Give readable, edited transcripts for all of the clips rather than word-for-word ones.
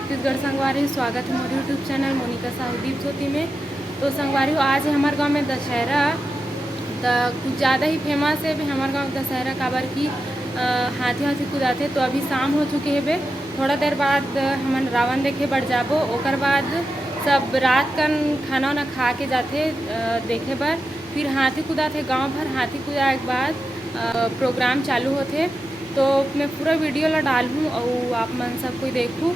छत्तीसगढ़ संगवारी स्वागत है मोर यूट्यूब चैनल मोनिका साहू दीप ज्योति में। तो संगवारी आज है हमारे गांव में दशहरा, तो कुछ ज़्यादा ही फेमस है हमारे गांव दशहरा काबर की हाथी हाथी कुदाते। तो अभी शाम हो चुके है बे, थोड़ा देर बाद हमन रावण देखे बढ़ जाबो, ओकर बाद सब रात का खाना वाना खा के जाते देखे बर। फिर हाथी कुदाते गांव भर, हाथी कुदाए के बाद प्रोग्राम चालू होते। तो मैं पूरा वीडियो ला डालूँ और आप मन सब कोई देखूँ।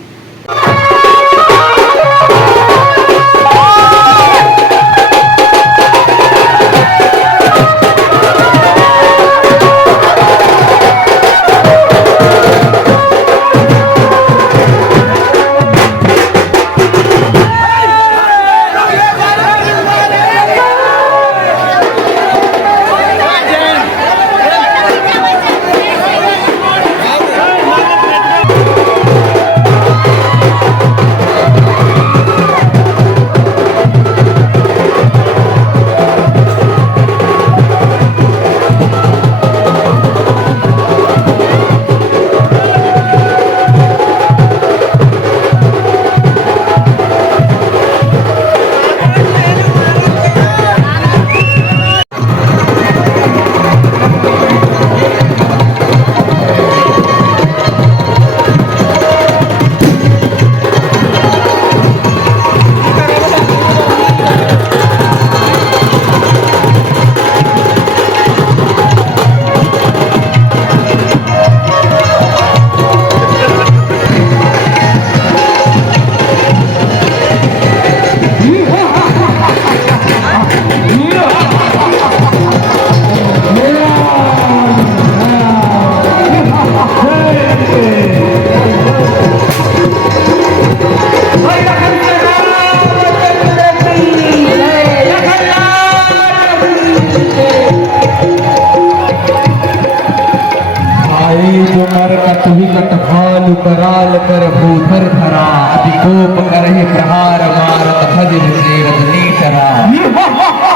कराल कर भूधर धरा अधिकोप करहि प्रहार मारत भजिर से रजनी टरा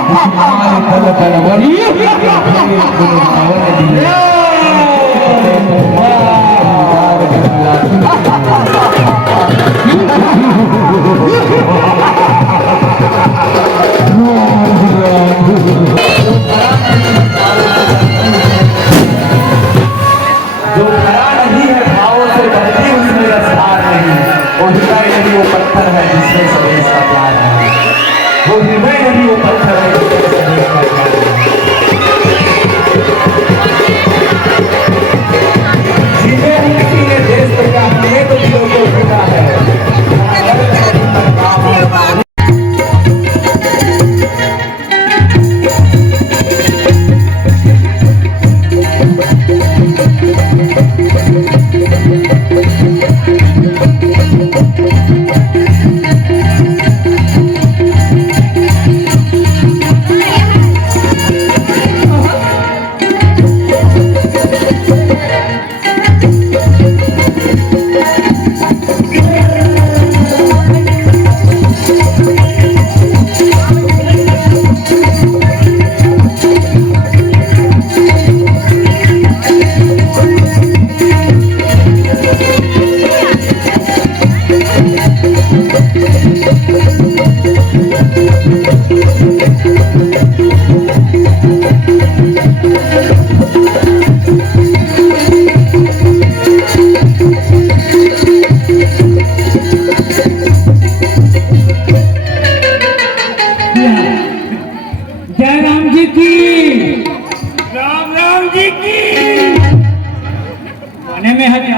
दुश्मन बल बलवरी गुण पवन दिए जो भरा नहीं है भावों से बहती उसमें रसधार नहीं। वो हृदय नहीं वो पत्थर है जिसमें सवेश का प्यार है। वो हृदय नहीं वो पत्थर है जिसमें सवेश का प्यार है। जिन्हें किसी ने देश को क्या हमने तो दिलों को जीता है।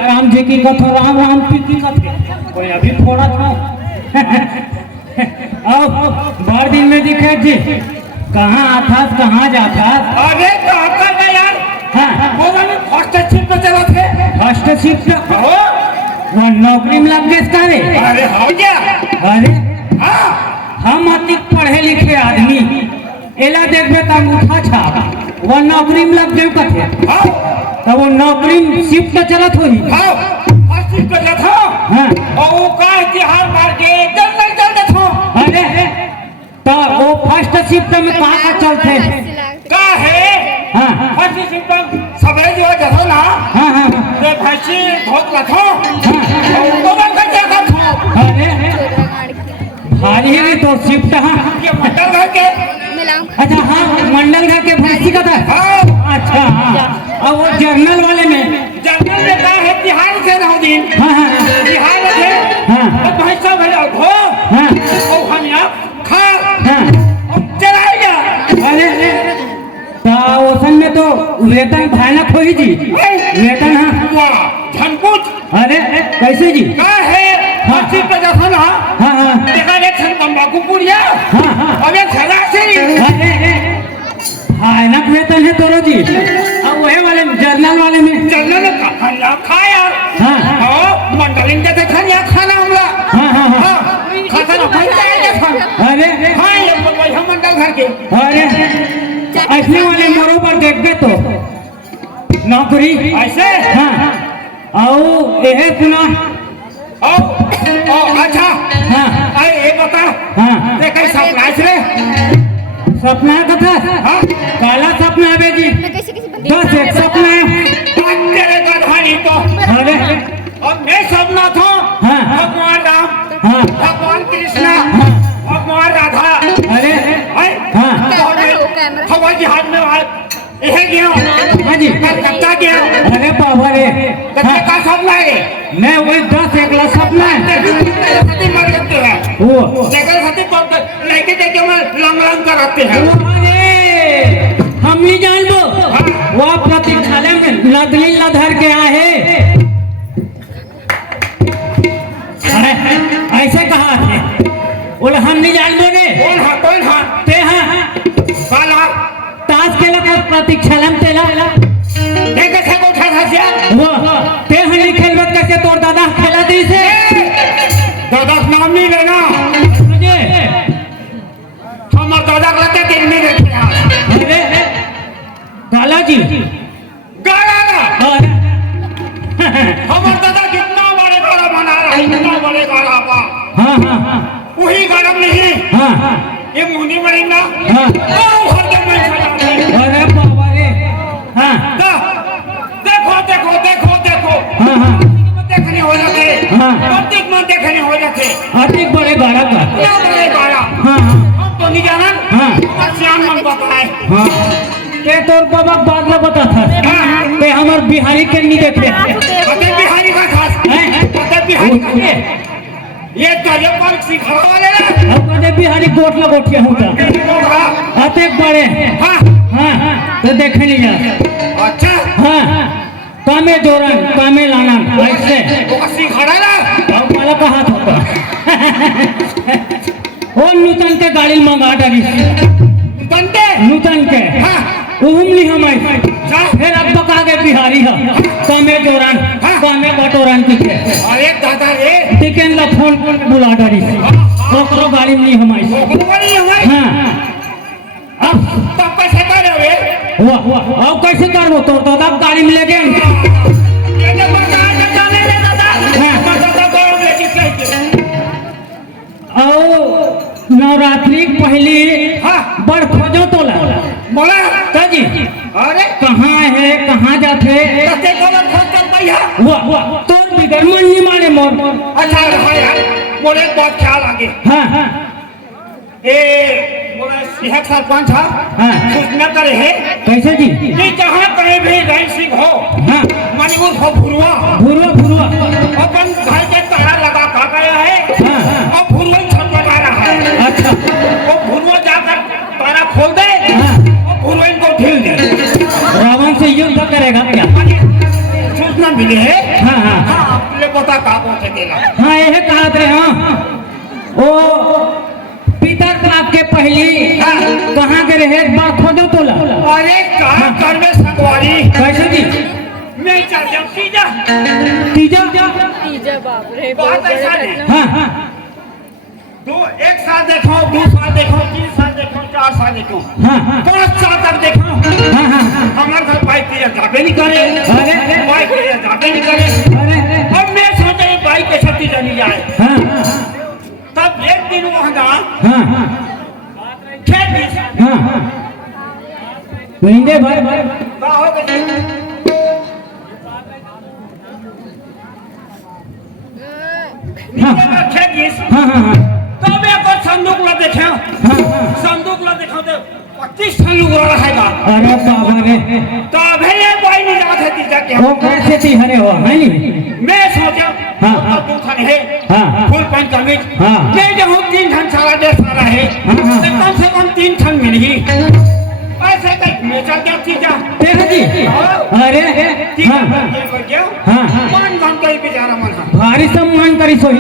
राम जी की कथा राम राम की कथा कोई अभी थोड़ा था। अब बार दिन में दिखे जी कहाँ आता कहाँ जाता। अरे तो आपका ना यार वो वाले फर्स्ट शिफ्ट पे चला थे। फर्स्ट शिफ्ट वो नौकरी में लग गए इसका रे। अरे हो गया। अरे हम अति पढ़े लिखे आदमी एला देखबे त अंगूठा छाप वो नौकरी में लग गए कथे। तो वो नौकरी शिफ्ट पे चलत होई। हां फर्स्ट शिफ्ट पे था। हां और वो का इतिहास मार के जल्द जल्द था। अरे तो वो फर्स्ट शिफ्ट में कहां चलते का है। हां फर्स्ट शिफ्ट सबे जो जैसा ना। हां हां रे भाई धोत लखो। और तो बन कर जाता था। शिफ्ट हाँ ये मंडल घर के अच्छा हाँ मंडल घर के भैंसी का था हाँ अच्छा हाँ और वो जर्नल वाले में जंगल में का है तिहार से रहो दिन हाँ हाँ तिहार से हाँ। और भैंसा भले धो हाँ और हम यहाँ खा हाँ और चलाएगा अरे तो ओसन में तो वेतन भयानक होगी जी वेतन हाँ वाह झनकुच अरे कैसे जी का है हाँ। अच्छी प्रदर्शन हाँ हाँ हाँ देखा एक छन तंबाकू पुड़िया हाँ हाँ और एक खलासी अरे भयानक वेतन है तोरो जी और वही वाले जर्नल वाले में जंगल में खाना खाया हाँ हाँ और मंडलिंग के देखा यहाँ खाना हमला हाँ हाँ हाँ खाता ना पैसा है देखा अरे हाँ ये वही हम मंडल घर के अरे ऐसने वाले मोरों पर देख गए तो नौकरी ऐसे हाँ और यह पुनः ओ अच्छा हाँ अरे ये बता हाँ ते कैसा सप्लाई रे सपना कथा हाँ काला सपना है जी बस एक सपना है तेरे गधानी तो अरे और मैं सपना था हाँ। भगवान राम हाँ भगवान कृष्णा हाँ। भगवान राधा अरे हाँ हवाई जहाज में यह गया हाँ जी कलकत्ता गया अरे बाबा रे कत्ते हाँ, का सपना है मैं वही 10 एकला सपना है मर जाते हैं वो लेकिन सती लेके देखे में लंग कराते हैं अरे हम नहीं जान दो वो प्रतीक्षालय में लदली लधर के आए अरे ऐसे कहा थे बोले हम नहीं जान दोगे कौन हाँ ते हाँ काला ताश के लगा प्रतीक्षालय में तेला देखे से को उठा था वो ते हनी खेलवत करके तोर दादा खेला दी से दादा नाम नहीं लेना मुझे हमारे दादा कहते दिन में रखे अरे काला जी गाड़ा और हमारे दादा कितना बड़े गाड़ा बना रहा है कितना बड़े गाड़ा पा हाँ हाँ हाँ वही गाड़ा नहीं हाँ हाँ ये मुंडी मरेगा हाँ ओ हरदम में चला अरे बाबा रे हाँ देखो देखो देखो देखो हाँ हाँ देखने हो जाते हाँ। प्रत्येक में देखने हो जाते अधिक बड़े गाड़ा का क्या बड़े गाड़ा हाँ हाँ हम तो नहीं जाना हाँ। श्याम मन बताए हाँ ते तोर बाबा बाद में बता था ते हमार बिहारी के नहीं देखे फतेह बिहारी का खास हैं? फतेह बिहारी का ये तो ये पार्क सिखा वाले ना अब कदे बिहारी गोट लगोटिया होता अते बड़े हाँ हाँ तो देखे नहीं जा अच्छा हाँ कामे जोरन कामे लाना ऐसे वो सिखा रहा ना अब वाला कहा था वो नूतन के गाड़ी मंगा डाली बनते नूतन के हाँ उहुमली हमारे जा फिर अब तक आगे बिहारी है कामे जोरन कामे बटोरन की थे अरे दादा रे टिकन ला फोन बुला डाली ओकरो गाड़ी में नहीं हमारी बड़ी हमारी हाँ अब तब कैसे करे वे वाह अब कैसे करबो तो अब गाड़ी में ले गए ये जो बता जाने दे दादा हाँ। दादा को लेके कैसे और नवरात्रि पहली हाँ बड़ खोजो तोला बोला ताजी अरे कहाँ है कहाँ जाते कते को फोन कर भैया वाह तोर बिगर मन नहीं माने मोर अच्छा रहा यार बोले बहुत ख्याल आगे हाँ हाँ ए बोला यह सरपंच है हाँ। कुछ न करे है कैसे जी कि जहाँ कहीं भी रही सिंह हो हाँ मणिपुर हो भुरुआ भूरवा भूरवा अपन घर के ताला लगा खा गया है हाँ हाँ और भुरुआ छटपटा रहा है अच्छा वो भुरुआ जाकर ताला खोल दे हाँ और भुरुआ को ढील दे रावण से युद्ध करेगा क्या सूचना मिली है हाँ हाँ हाँ ले बता कहाँ पहुँचे देगा हाँ यह कहा थे हाँ वो पिता का के पहली कहाँ के रहे बार खोजो तोला अरे कहाँ कर में संगवारी कैसे जी मैं चल जाऊँ सीधा तीजा बाप रे बहुत ऐसा नहीं हाँ हाँ एक साल देखो 2 साल देखो 3 साल देखो 4 साल देखो हाँ हाँ 5 साल तक देखो हाँ हाँ हमारे घर बाइक के जाबे नहीं करे अरे बाइक के जाबे नहीं करे अरे अब मैं सोचे बाइक के छत्ती जानी जाए हाँ हाँ तब एक दिन वहाँ गया हाँ हाँ खेत में हाँ हाँ हिंदे भाई का हो गई हाँ खेत में हाँ हाँ तब एक संदूक ला देखे हाँ हाँ संदूक ला देखो तो 25 ठन लोग रहेगा अरे बाबा रे तो अभी ये कोई नहीं जात है तीजा के वो कैसे थी हरे हो है नी मैं सोचा हाँ, तो हाँ। तू थन है हाँ, हाँ। फुल पैंट कमीज हाँ। मैं जो हूँ 3 ठन सारा दे सारा है हाँ, हाँ। तो कम से कम 3 ठन मिलेगी ऐसे कहीं बेचल क्या चीजा तेरा जी अरे ठीक हाँ है ये कर गया हाँ हाँ मान गन कहीं बेचारा मन हा भारी सम्मान करी सोई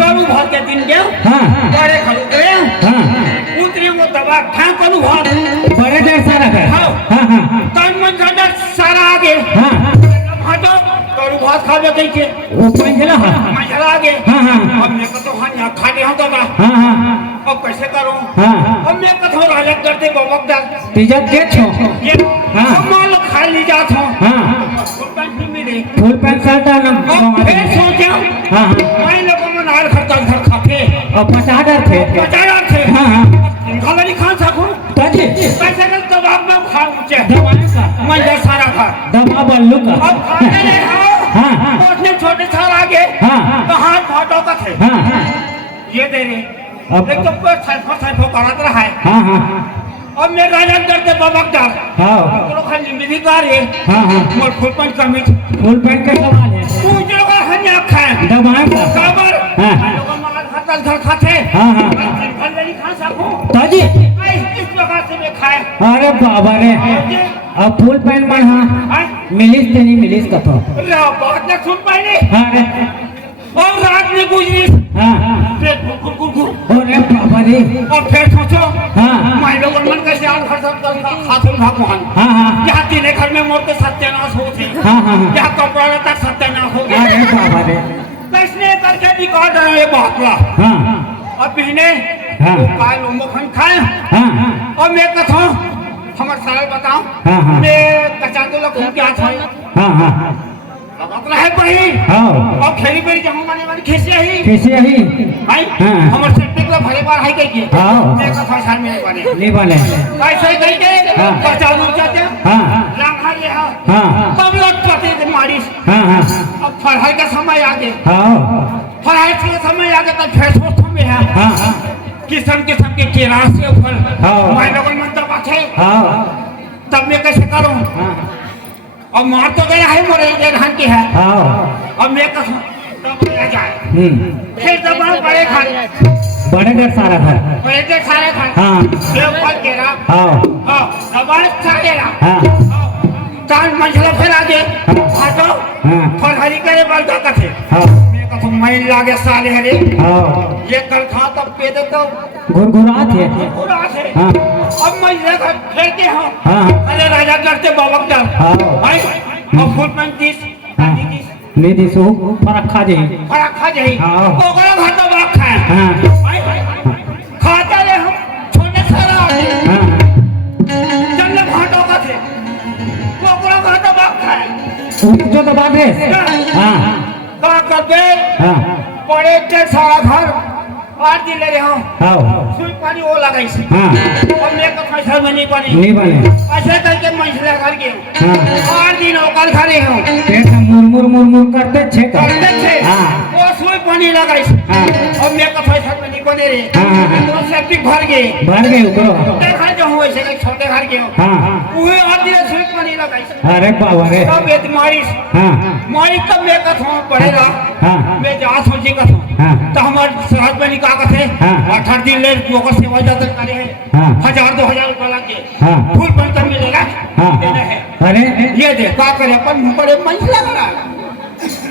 करू भाग के दिन गया हाँ हाँ बड़े खड़ू गया हाँ उतरी वो दबा ठां करू भाग बड़े देर सारा कर हाँ। हाँ हाँ हाँ तन मन जाना सारा आगे हाँ हाँ हटो करू भात खावे कहीं के वो पंजला हाँ मजा आगे हाँ, हाँ। अब मैं तो हाँ यहाँ खाने हो तो हाँ हाँ हाँ अब कैसे करूँ हाँ हाँ अब मैं कथो राजा करते बबक डाल तीजा के छो ये हाँ। अब मान लो खा ली जात हो हाँ फुल पैंट नहीं मिले फुल पैंट शर्ट अब ना फिर सोचा हाँ हाँ मैं लोगों में नाल खर्चा घर खाते और 50 थे बचाया थे हाँ हाँ खाली खा सकूं ताजी कैसे कर दबाव में खा ऊंचे दवाई का मैं ये सारा खा दवा बल्लू का अब खाने नहीं हाँ, हाँ हाँ। उसने छोटे साल आगे हाँ, हाँ। तो हाथ फाटो का थे हाँ हाँ ये दे रहे अब- एक तो पर साइफो करात रहा है हाँ हाँ अब मैं राजा करते बबक डाल हाँ तो खाली मिली कार है हाँ हाँ मोर फुल पंच कमीज फुल पैंट का सवाल है तू जो का हन्या खाए दवाई का काबर हाँ। लोगों माल खाता घर खाते हाँ, हाँ। घर नहीं खा सकूं ताजी इस प्रकार से मैं खाए अरे बाबा रे अब फुल पैंट मन हाँ मिलिस ते नहीं मिलिस कथो बात ने सुन पाए हाँ रे और रात में गुजरी हाँ हाँ पेट गुर अरे बाबा रे और फिर सोचो हाँ मैं लोगों मन कैसे आल घर सब खातून भगवान हाँ हाँ यहाँ तीन घर में मोर के सत्यानाश हो थी हाँ हाँ हाँ यहाँ कपड़ा तक सत्यानाश हो गया अरे बाबा रे कैसने करके निकाल रहे ये बातला हाँ अब पहने हाँ। काल उम्मखन खाए हाँ हाँ और मैं कथा हमारे सरल बताओ हाँ, हाँ। मैं कचा तो लोग घूम के आ था हाँ हाँ लगत रहे बही हाँ और खेली बेरी जहाँ माने वाली खिसिया ही कैसे आई भाई हाँ। हमारे सेट पे भले बार है कहीं के हाँ। मैं कथा साल में बने नहीं बने ऐसे ही कहीं के हाँ। बचाव लोग जाते हाँ लांघा ये हाँ हाँ तब लोग पते थे मारिस हाँ हाँ अब फरहाई का समय आ गया हाँ फरहाई का समय आ गया तब फिर सोचो में है हाँ हाँ किस्म किस्म के केरा से फल हाँ। मैं लोगों में तब आते हाँ तब मैं कैसे करूं हाँ और मार तो गया है मोरे ये धान की है हाँ अब मैं कसम तब ले जाए फिर दबाव बड़े खाने बड़े देर सारा घर बड़े के सारे खाने हाँ। सेव फल केरा हाँ हाँ दबाव खाएगा हाँ चार मंजिला फिर आगे हाँ। हटो हाँ। फल हरी करे बलता कथे हाँ मैं कसम मैं लागे साले हरे हाँ ये कल खा तब पे दे तो घुरघुरात है पूरा से हाँ अब मैं ये घर फेंके हूँ हाँ अरे राजा करते बाबक डाल हाँ। भाई और फुल पैंतीस हाँ नहीं दिसो फरक खा जाए फरक खा जाए हाँ। ओकरा घर तो बाप खाए हाँ खाता रहे हम छोटे सारा हाँ जंगल भाटो का थे ओकरा घर तो बाप खाए जो तो बात है हाँ का करते हाँ पड़े के सारा घर आठ दिन ले रहे हो हाँ सुई पानी वो लगाई से हाँ अब मैं का पैसा में नहीं पानी नहीं बने ऐसे करके मंझला घर के हाँ 8 दिन ओकर घरे हो पेट मुर मुर मुर करते छे करते थे हाँ वो सुई पानी लगाई से हाँ अब मैं का पैसा में नहीं बने रे हाँ, हाँ। तो सेप्टिक भर गए भर गए ऊपर छोटे घर जो हुए से छोटे घर के हो हाँ हाँ उहे आठ दिन सुई पानी लगाई से अरे बाबा रे तब ये मारिस हाँ मारी तब मैं कथा पड़ेगा हाँ मैं जा सोची कथा हाँ तो हमार शहर में निकाह कथे हाँ। 18 दिन ले जोकर सेवा जातन करे है हाँ। 1000-2000 रुपया लग के हाँ। फूल बनकर मिलेगा हाँ देना है अरे ये दे का करे अपन मुंह पर मंझला करा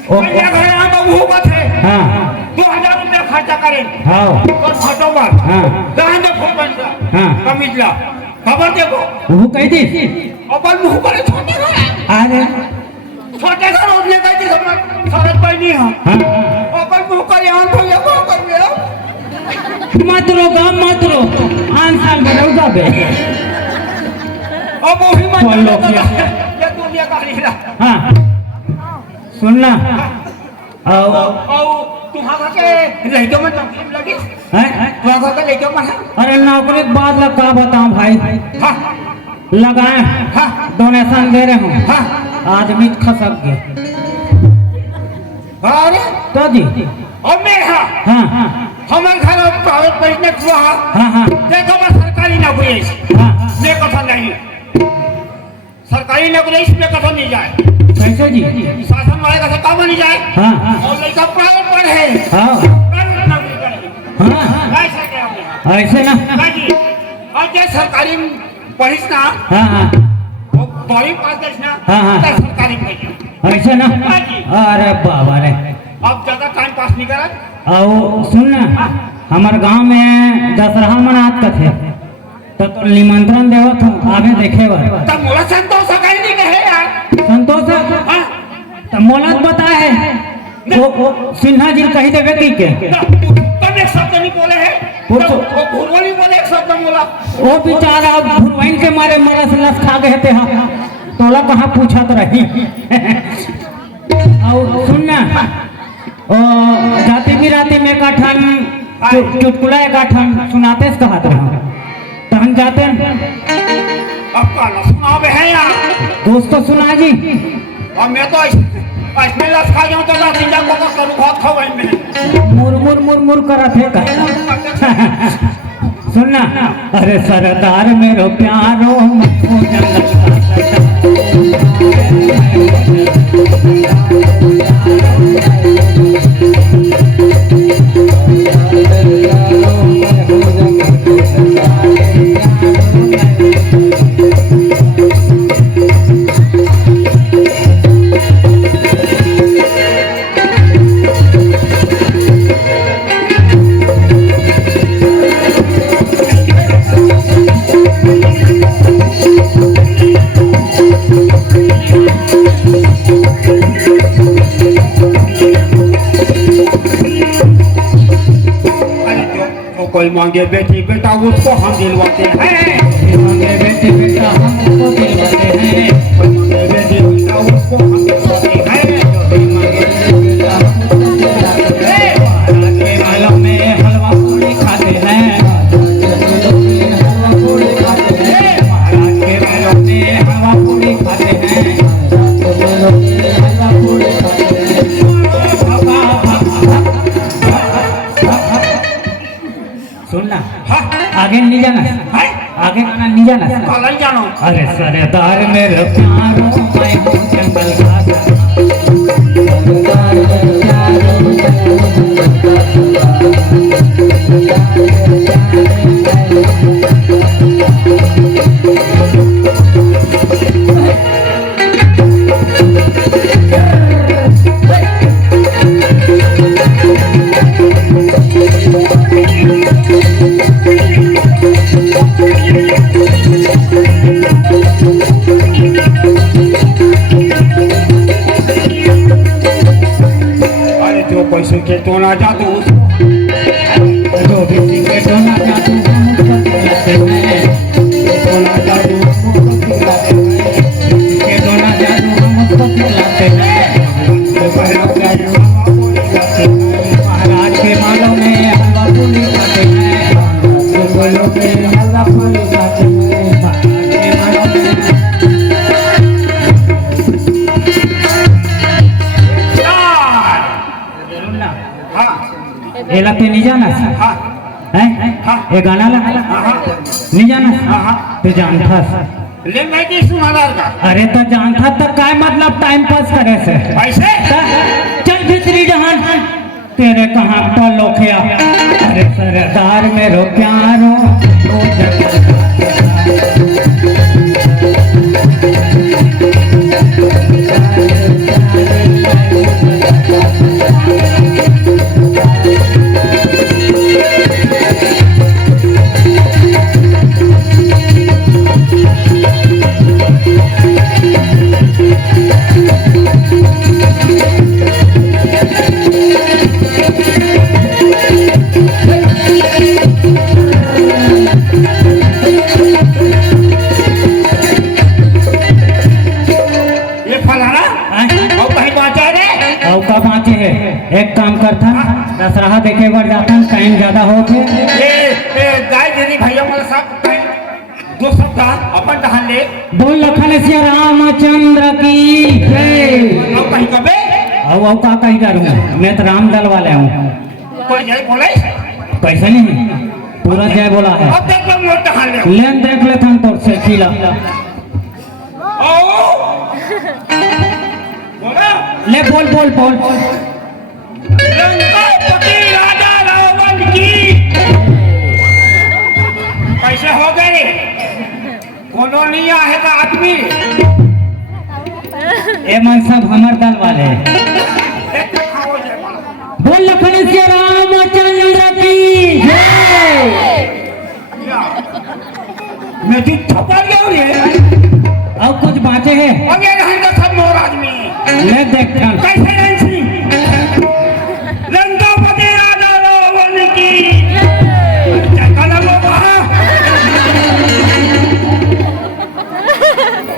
ओ मंझला करा तो वो कथे हाँ 2000 रुपया खर्चा करे हाँ और फटोवर हाँ। कहां दे फूल बनला हाँ। कमीजला खबर देखो वो कह दी अपन मुंह पर छोटे घर अरे छोटे घर उसने कह दी सब सरत पर नहीं हम हाँ अपन मुंह कर यहां तो ये को कर गया मत रो गाम मत रो आन साल में जाबे अब वही मन बोलो क्या? ये दुनिया का लीला हाँ सुनना आओ तुम्हारा के लड़के में तकलीफ लगी हैं तुम्हारा के लड़के में है अरे नौकरी के बाद लग का बताऊं भाई हाँ लगाए हाँ डोनेशन दे रहे हूँ हाँ आदमी खसक गए अरे तो जी और मैं हाँ हाँ हाँ हमारे घर प्राइवेट बिजनेस हुआ हाँ हाँ देखो मैं सरकारी नौकरी है हाँ मैं कथा नहीं सरकारी नौकरी इसमें कथा नहीं जाए कैसे जी शासन वाले का काम नहीं जाए हाँ हाँ और लड़का प्राइवेट पढ़े हाँ प्राइवेट नौकरी करे हाँ ऐसा क्या हमने ऐसे ना जी और जे सरकारी पढ़िस ना हाँ हाँ वो बड़ी पास देश ना हाँ, हाँ। तो सरकारी भेजे ऐसे ना अरे बाबा रे अब ज्यादा टाइम पास नहीं करत आओ सुन ना हमारे गांव में दशहरा मनात का थे तो निमंत्रण देवत हूँ आगे देखे बर तब मोला संतोष सकाई नहीं कहे यार संतोष हाँ तो मोलत बता है वो सिन्हा जी कही देवे की के तब एक शब्द नहीं बोले है वो तो तो- वो भूलवाली बोले एक शब्द बोला वो बेचारा भुरवैन के मारे मरस लस खा गए थे हाँ तोला कहाँ पूछत रही और सुन ना ओ जाति बिराती में का ठन चुटकुला एक ठन सुनाते से कहत रहा तो हम जाते अब काला सुनावे है यार दोस्त तो सुना जी और मैं तो ऐसने लस खा जाऊं तो लाठी जा को करू बहुत खवाई में मुर मुर मुर करत है का सुनना अरे सरदार मेरो प्यारो मो जंगल कोई मांगे बेटी बेटा उसको हम दिलवाते हैं मांगे बेटे बेटा हमको दिलवाते हैं कोई मांगे बेटी बेटा उसको हम दिलवाते हैं महाराज के मालों में हलवा पूरी खाते हैं महाराज के मालों में हलवा पूरी खाते हैं सुनना आगे नहीं जाना आगे गाना नहीं जाना कल ही जानो अरे सरदार मेरे प्यारो मैं हूँ जंगल का अरे जो पैसे के तो ना जादू जो भी सीखे तो ना जादू हम उसको खिलाते हैं तो ना जादू हम उसको खिलाते हैं सीखे तो ना जादू हम उसको खिलाते हैं महाराज के मालों में हलवा पूरी खाते हैं बोलो के हलवा पूरी खाते हैं महाराज के मालों में एला ते नहीं जाना हाँ हैं ये गाना ला नहीं जाना तो जानता ले मैं की सुनादार का अरे तो जानता तो काय मतलब टाइम पास करे से ऐसे चल भीतरी जहान तेरे कहाँ पर लोखिया अरे सरदार मेरो प्यारो ओ जगत ये फलाना और कहीं बाँचा रे औ का बाँचे है एक काम करता दशहरा देखे बार जाता टाइम ज्यादा हो थे ये गाय देनी भैया वाला सब दो सप्ताह अपन दहन ले बोल लखन सिया रामचंद्र की जय और कहीं कबे औ का कहीं करूँ मैं तो राम दल वाले हूँ कोई जय बोले कैसे नहीं पूरा जय बोला है। अब देख लो मोटा हाल ले लेन देख लेते हैं तो से खिला आओ बोला ले बोल बोल बोल लंकापति राजा रावण की कैसे हो गए कोनो नहीं आहे का आदमी ए मन सब हमर दल वाले बोल लखन से रामचंद्र की जय। मैं तो थपड़ गया रे अब कुछ बातें हैं अब ये रहेगा सब मोर आदमी ले देख कैसे नहीं लंकापति राजा रावण की क्या नाम होगा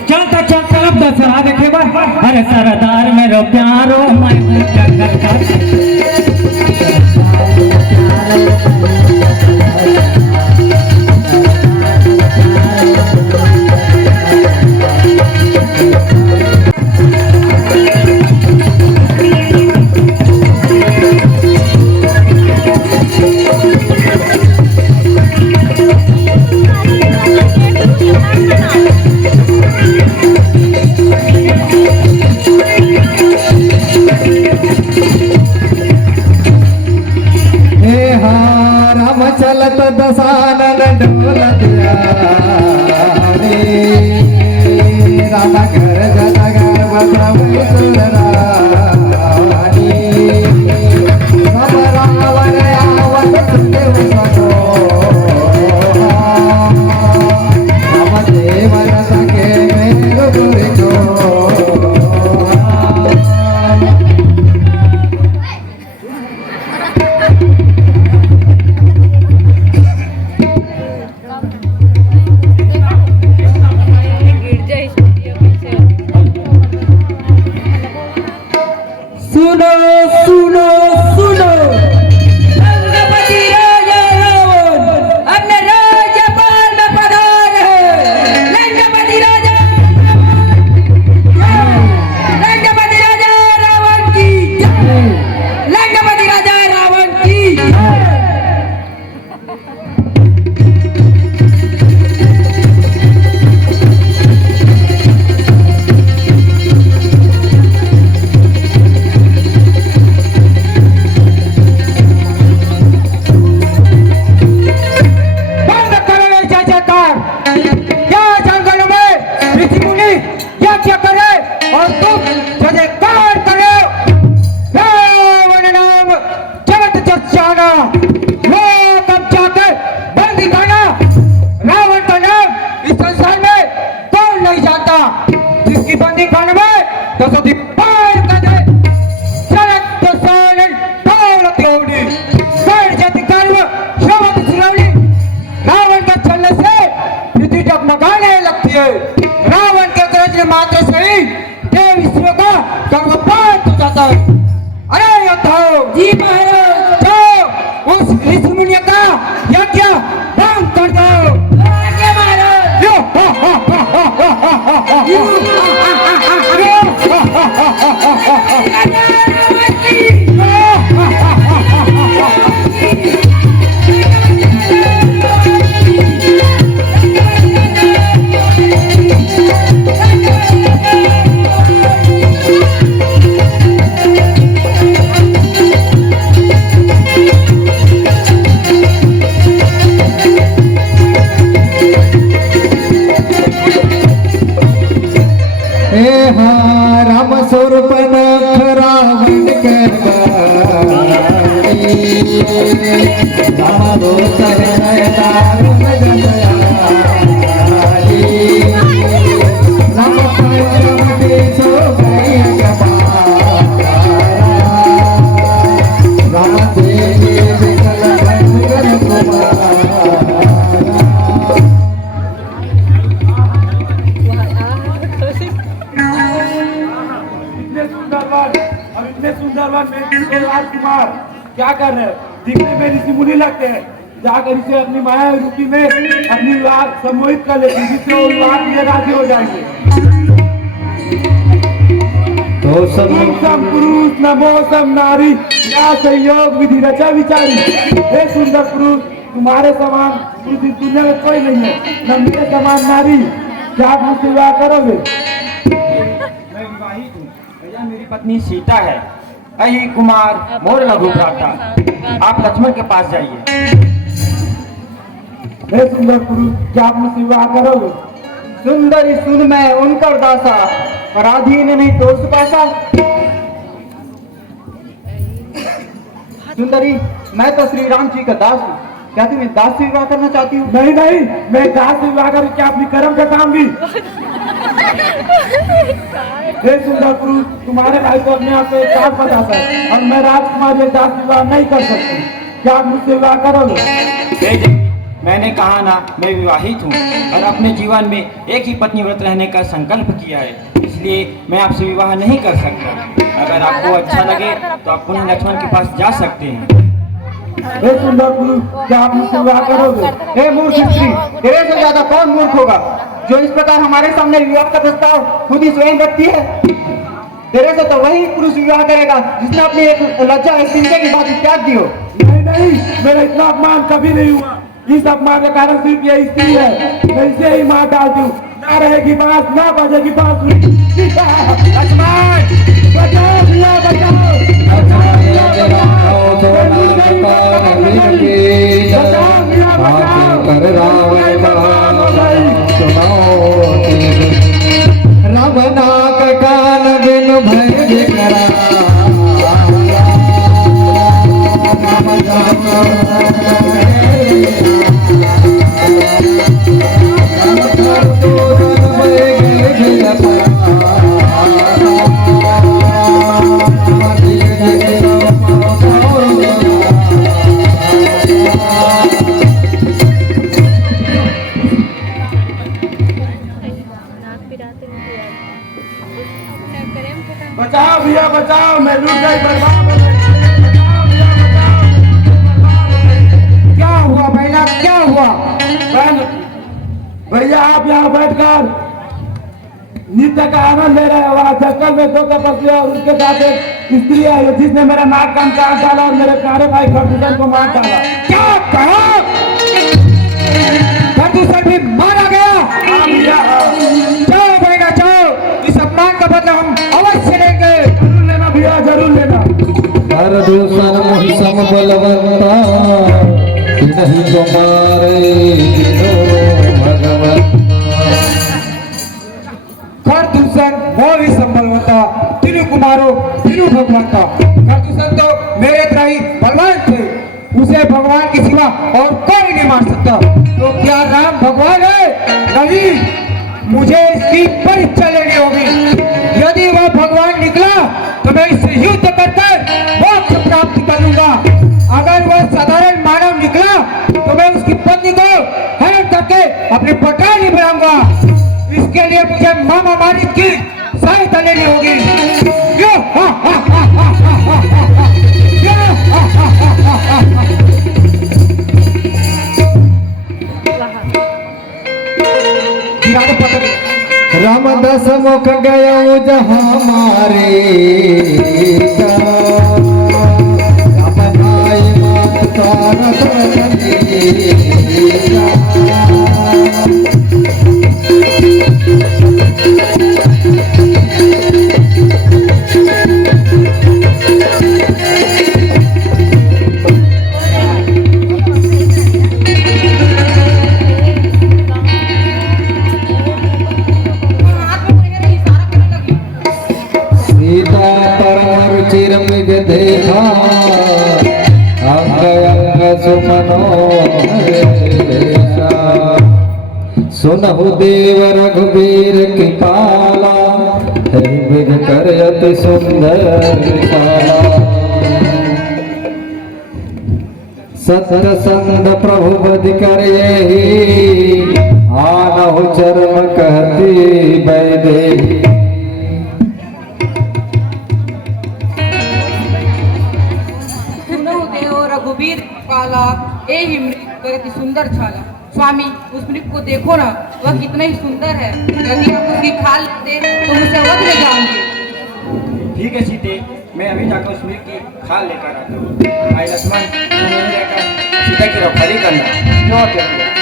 चलता चल चलब दसरा देखे बा अरे सरदार मेरो प्यारो मैं जगत का राम चलत दसानन ढोलत राम घर जन घर बसवै सुररानी राम रावण आवत सुदेव सनो राम देवन सके मेरु गुरु को सुनो सुनो सुनो लंकापति राजा रावण अपने राज्यपाल में पधार है। लंकापति राजा लंकापति राजा रावण की जय। लंकापति राजा रावण की जय। और तुम जयकार करो रावण नाम जगत चर्चाना वो कब जाकर बंदी खाना रावण का नाम इस संसार में कौन नहीं जानता जिसकी बंदी खाने में दसों पार कर दे चलत तो सानन दौलत गौड़ी कर जाति कर्म शोभत सुलवनी रावण का चलने से पृथ्वी डगमगाने लगती है। रावण के गरजने मात्र से ही विश्व का गर्भपात हो जाता है। अरे योद्धाओ जी महाराज जाओ उस ऋषि मुनि का यज्ञ भंग कर दो। राम स्वरूप रावण के राजकुमार क्या कर रहे हैं? दिखने में ऋषि मुनि लगते हैं। जाकर इसे अपनी माया रूपी में अपनी विवाह सम्मोहित कर लेते हैं, जिससे वो विवाह के लिए राजी हो जाएंगे। तो सब तुम सम पुरुष नमो सम नारी, या संयोग विधि रचा विचारी। हे सुंदर पुरुष, तुम्हारे समान पुरुष इस दुनिया में कोई नहीं है, न मेरे समान नारी। क्या आप मुझसे विवाह करोगे? मैं विवाहित हूँ भैया, मेरी पत्नी सीता है। अहि कुमार मोर लघु भ्राता, आप लक्ष्मण के पास जाइए। हे सुंदर पुरुष, क्या आप मुझसे विवाह करोगे? सुंदरी सुन मैं उनकर दासा, पराधीन नहीं तो सुपासा। सुंदरी, मैं तो श्री राम जी का दास हूँ, क्या तुम इस दास से विवाह करना चाहती हो? नहीं नहीं, मैं दास से विवाह करूँ, क्या अपनी कर्म कटाऊंगी? हे सुंदर पुरुष, तुम्हारे भाई को अपने आप से एक दास बताता है और मैं राजकुमार एक दास विवाह नहीं कर सकती। क्या आप मुझसे विवाह करोगे? मैंने कहा ना, मैं विवाहित हूँ और अपने जीवन में एक ही पत्नी व्रत रहने का संकल्प किया है, इसलिए मैं आपसे विवाह नहीं कर सकता। अगर आपको अच्छा लगे तो आप पुनः लक्ष्मण के पास जा सकते हैं। हे सुंदर पुरुष, क्या आप मुझसे विवाह करोगे? हे मूर्ख स्त्री, तेरे से ज्यादा कौन मूर्ख होगा जो इस प्रकार हमारे सामने विवाह का प्रस्ताव खुद ही स्वयं रखती है? तेरे से तो वही पुरुष विवाह करेगा जिसने अपनी एक लज्जा एक चिंता की बात त्याग दी हो। नहीं नहीं, मेरा इतना अपमान कभी नहीं हुआ। इस अपमान के कारण सिर्फ ये स्त्री है, मैं इसे ही मार डालती हूँ। ना रहेगी बांस, ना बजेगी बांसुरी। लक्ष्मण, बचाओ भैया, बचाओ, बचाओ भैया, बचाओ, रमना कान बिन भय करा बचाओ भैया, बचाओ, मैं लूट गई, बर्बाद हो गई। बचाओ भैया, बचाओ, क्या हुआ भैया, क्या हुआ? भैया आप यहाँ बैठकर नृत्य का आनंद ले रहे हो। वहाँ जंगल में दो तपस्वी और उसके साथ एक स्त्री है जिसने मेरा नाक कान काट डाला और मेरे प्यारे भाई खरदूषण को मार डाला। क्या कहा? खरदूषण भी मारा गया? हाँ भैया, जाओ भैया जाओ, इस अपमान का बदला हम अवश्य लेंगे। जरूर लेना भैया, जरूर लेना। खरदूषण मोहि सम बलवंता, नहीं तुम्हारे भगवंता। खरदूषण मोहि सम बलवंता, तिरु कुमारो तिरु भगवंता। खरदूषण तो मेरे तरह ही बलवान थे, उसे भगवान के सिवा और कोई नहीं मार सकता। तो क्या राम भगवान है? नहीं, मुझे इसकी परीक्षा लेनी होगी। यदि वह भगवान निकला तो मैं इससे युद्ध करकर मोक्ष प्राप्त कर लूंगा। अगर वह साधारण मानव निकला तो मैं उसकी पत्नी को हरण करके अपने पटानी बनाऊंगा। इसके लिए मुझे मामा मालिक की सहायता लेनी होगी। राम दस मुख गयो जहाँ मारे, राम नाय माता रतन देखा अंग अंग सुमनो सुनहु देव रघुवीर की पाला, बिग कर अति सुंदर सत्य संग प्रभु बद कर यही, आनहु चर्म कहती बैदेही। रघुवीर काला ए ही मृग सुंदर छाला। स्वामी, उस मृग को देखो ना, वह कितना ही सुंदर है। यदि आप उसकी खाल दे तो मुझे वध ले जाऊंगी। ठीक है सीते, मैं अभी जाकर उस मिल की खाल लेकर आता हूँ। भाई लक्ष्मण, तुम यहीं रहकर सीता की रखवाली करना। जो आज्ञा भैया।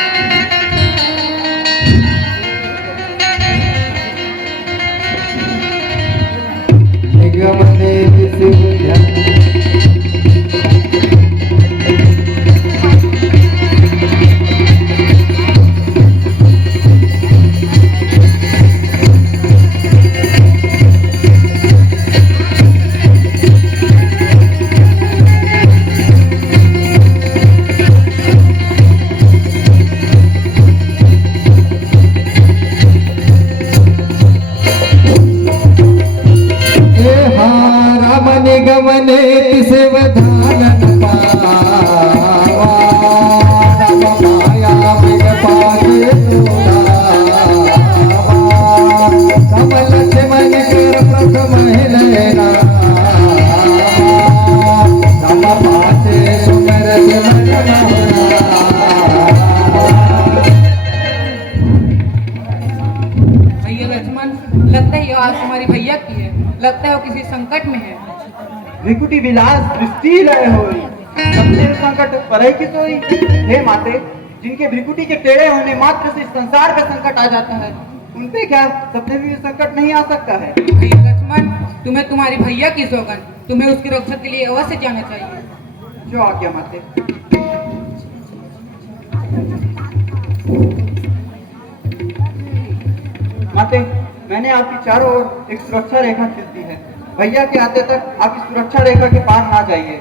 गमने तिसे वधान न पावा, राम माया में पाके तोड़ावा, कमल मन कर प्रथम लेना, राम पासे सुमर भैया लक्ष्मण, लगता है ये आवाज तुम्हारी भैया की है। लगता है वो किसी संकट में है। विकुटी विलास दृष्टि रहे होई, सबसे संकट परे की सोई। हे माते, जिनके भ्रिकुटी के टेढ़े होने मात्र से इस संसार का संकट आ जाता है, उन पे क्या सपने भी संकट नहीं आ सकता है। भैया लक्ष्मण, तुम्हें तुम्हारी भैया की सौगंध, तुम्हें उसकी रक्षा के लिए अवश्य जाना चाहिए। जो आज्ञा माते। माते, मैंने आपकी चारों ओर एक सुरक्षा रेखा खींच दी है। भैया के आते तक आप इस सुरक्षा रेखा के पार ना जाइए।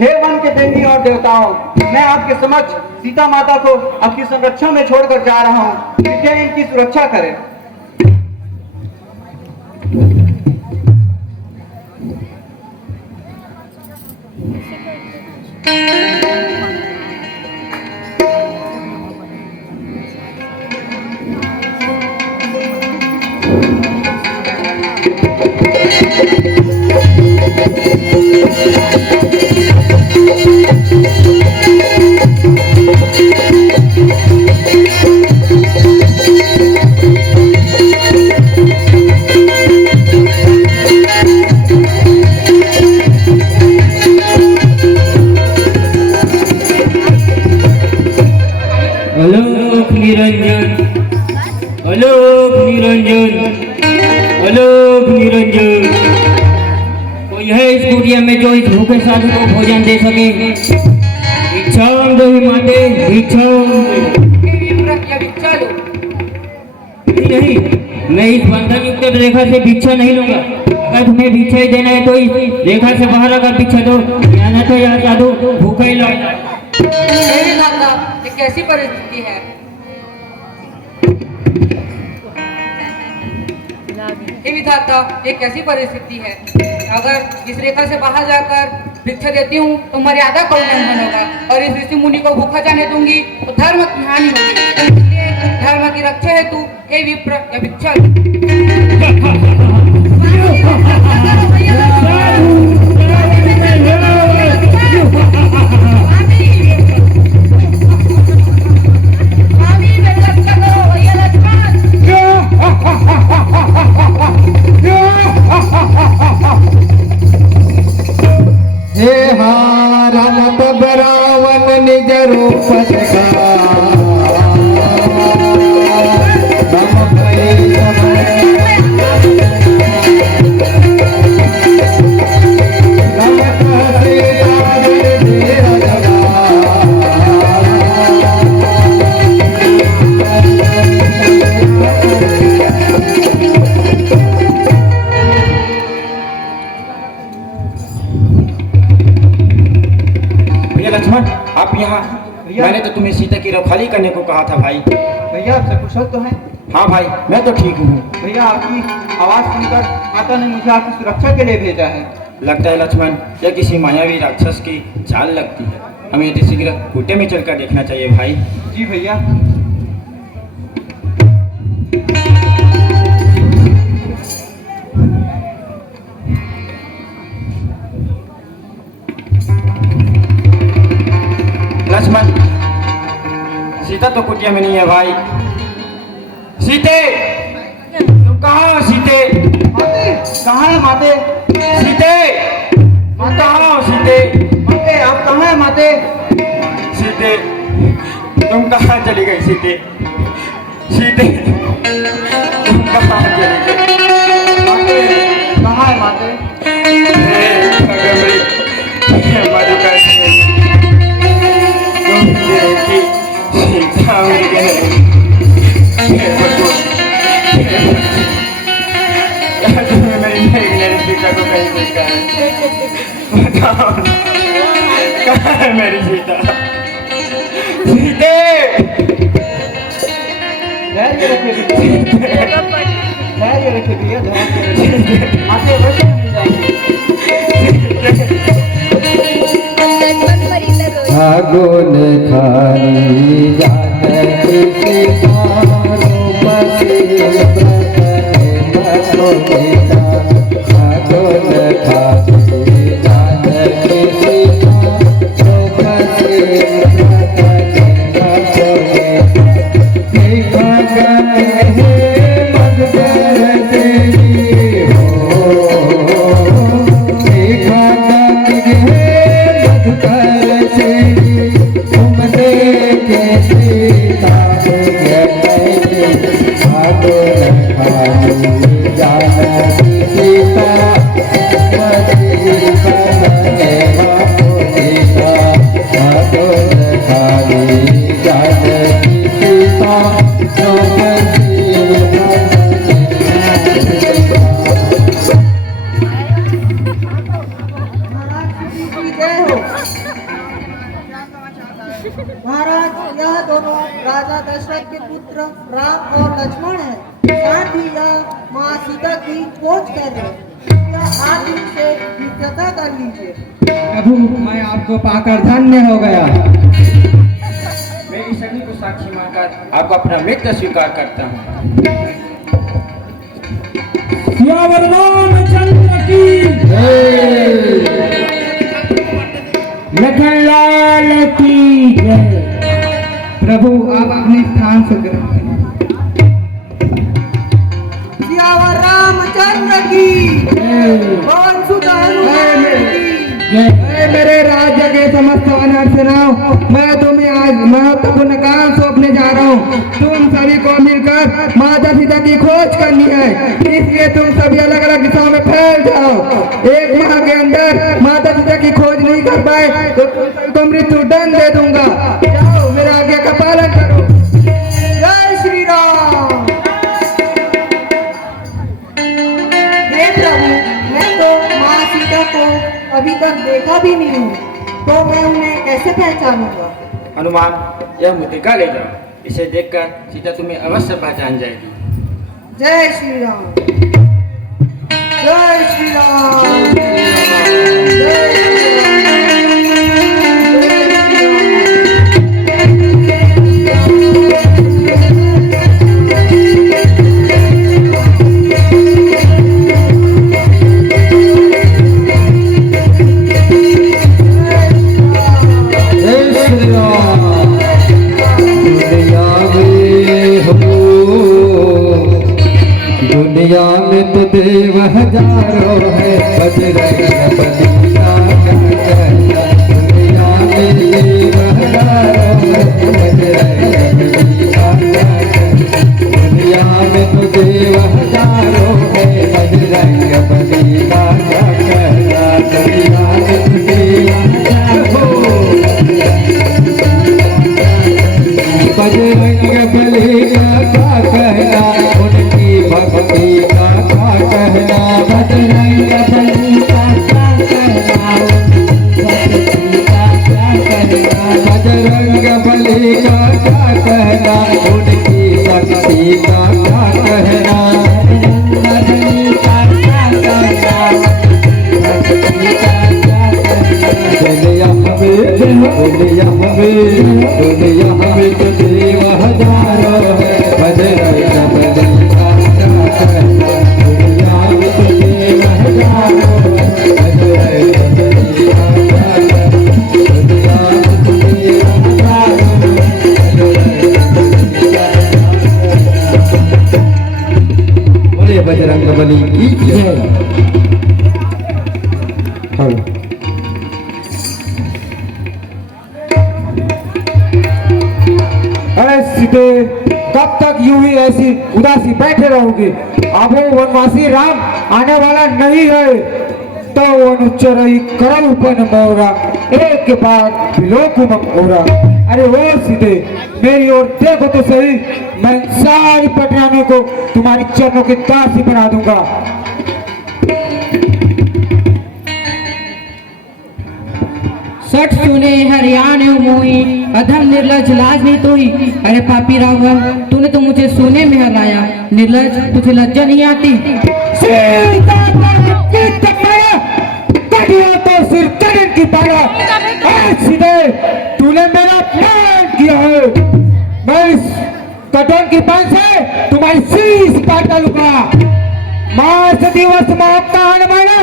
हे वन के देवी और देवताओं, मैं आपके समक्ष सीता माता को आपकी संरक्षण में छोड़कर जा रहा हूँ। कृपया इनकी सुरक्षा करें। अलोक निरंजन, अलोक निरंजन, अलोक निरंजन। कोई है इस कुटिया में जो इस भूखे साधु को भोजन दे सके? भिक्षाम देहि माते, भिक्षाम नहीं, मैं इस बंधन युक्त रेखा से भिक्षा नहीं लूंगा। अगर तुम्हें भिक्षा ही देना है तो इस रेखा से बाहर आकर भिक्षा दो, या न तो यह साधु भूखा ही लौट। मेरे दादा, ये कैसी परिस्थिति है? हे विधाता, ये कैसी परिस्थिति है? अगर इस रेखा से बाहर जाकर भिक्षा देती हूँ तो मर्यादा का उल्लंघन होगा, और इस ऋषि मुनि को भूखा जाने दूंगी तो धर्म की हानि होगी। इसलिए धर्म की रक्षा हेतु हे विप्र या भिक्षा हे हारन तब रावण निज रूप लक्ष्मण, आप यहाँ? मैंने तो तुम्हें सीता की रखवाली करने को कहा था भाई। भैया आप सकुशल तो हैं? हाँ भाई, मैं तो ठीक हूँ। भैया आपकी आवाज सुनकर माता ने मुझे आपकी सुरक्षा के लिए भेजा है। लगता है लक्ष्मण, यह किसी मायावी राक्षस की चाल लगती है। हमें यदि शीघ्र कुटे में चलकर देखना चाहिए भाई। जी भैया। लक्ष्मण, सीता तो कुटिया में नहीं है भाई। सीते, तुम कहाँ हो सीते? कहाँ है माते? सीते, माता कहाँ हो सीते? माते आप कहाँ है माते? सीते, तुम कहाँ चली गई सीते? सीते, तुम कहाँ चली गई? माते कहाँ है माते? मधुकर तुम देखी सीता उड़ गए। तुम्हें मेरी मेरी सीता को कहीं देखा है? बताओ कहाँ है मेरी सीता? सीते, धैर्य रखे धैर्य रखे भैया धैर्य रखे। माते वैसे मिल जाएंगे। फागुन खानी जानकी सितारो बसे बतो बेटा फागुन खानी जानकी सितारो बसे बतो बेटा महाराज यह दोनों राजा दशरथ के पुत्र राम और लक्ष्मण हैं। साथ ही यह माँ सीता की खोज कर रहे हैं। यह आप इनसे मित्रता कर लीजिए। प्रभु मैं आपको पाकर धन्य हो गया। मैं इस अग्नि को साक्षी मानकर आपको अपना मित्र स्वीकार करता हूँ। सियावर रामचंद्र की लखनलाल की जय। प्रभु आप अपने स्थान से ग्रहण करें। सियावर रामचंद्र की पवन सुत हनुमान की ऐ मेरे राज्य के समस्त वानर सेनाओं, मैं तुम्हें आज महत्वपूर्ण काम सौंपने जा रहा हूँ। तुम सभी को मिलकर माता सीता की खोज करनी है, इसलिए तुम सभी अलग अलग दिशाओं में फैल जाओ। एक माह के अंदर माता सीता की खोज नहीं कर पाए तो तुम सभी को मृत्यु दंड दे दूंगा। जाओ मेरा आज्ञा का पालन करो। जय श्री राम। हे प्रभु, मैं तो माँ सीता को अभी तक देखा भी नहीं हूँ, तो मैं उन्हें कैसे पहचानूंगा? हनुमान, यह मुद्रिका ले जाओ। इसे देखकर सीता तुम्हें अवश्य पहचान जाएगी। जय श्री राम। जय श्री राम। जय श्री राम। दुनिया में तो देव हजारों है, बजरंग बली का कहना। दुनिया में देव हजारों है, बजरंग बली का कहना। दुनिया में तो देव हजारों है, बजरंग बली का कहना। दुनिया में तो देव हजारों बजरंग बली का कहना। उनकी भक्ति का कहना, बजरंग बली का कहना। भक्ति का कहना, बजरंग बली का कहना। उनकी शक्ति का कहना, बजरंग बली का कहना। भक्ति का दुनिया हमें दुनिया हमें तो देव हजारों है, बजरंग बली का कहना। दुनिया में तो देव हजारों है, बजरंग बली का कहना। दुनिया में तो देव हजारों है, बजरंग बली का कहना। बोले बजरंग बली की की जय। हेलो। अरे सीते, कब तक यूं ही ऐसी उदासी बैठे रहोगे? अब वो वनवासी राम आने वाला नहीं है तो अनुचरई करम उपन मोरा एक के बाद विलोकुमम ओरा। अरे वो सीते, मेरी ओर देखो तो सही, मैं सारी पटियानों को तुम्हारी चरणों की दासी बना दूंगा। सठ सुने हरियाण मोही, अधम निर्लज लाज नहीं तोही। अरे पापी रावण, तूने तो मुझे सोने में हराया। निर्लज, तुझे लज्जा नहीं आती? तो सिर कटन की पारा सीधे तूने मेरा अपमान किया है। मैं इस कटन की पान से तुम्हारी शीश काट डालूंगा। मास दिवस मापता हनुमाना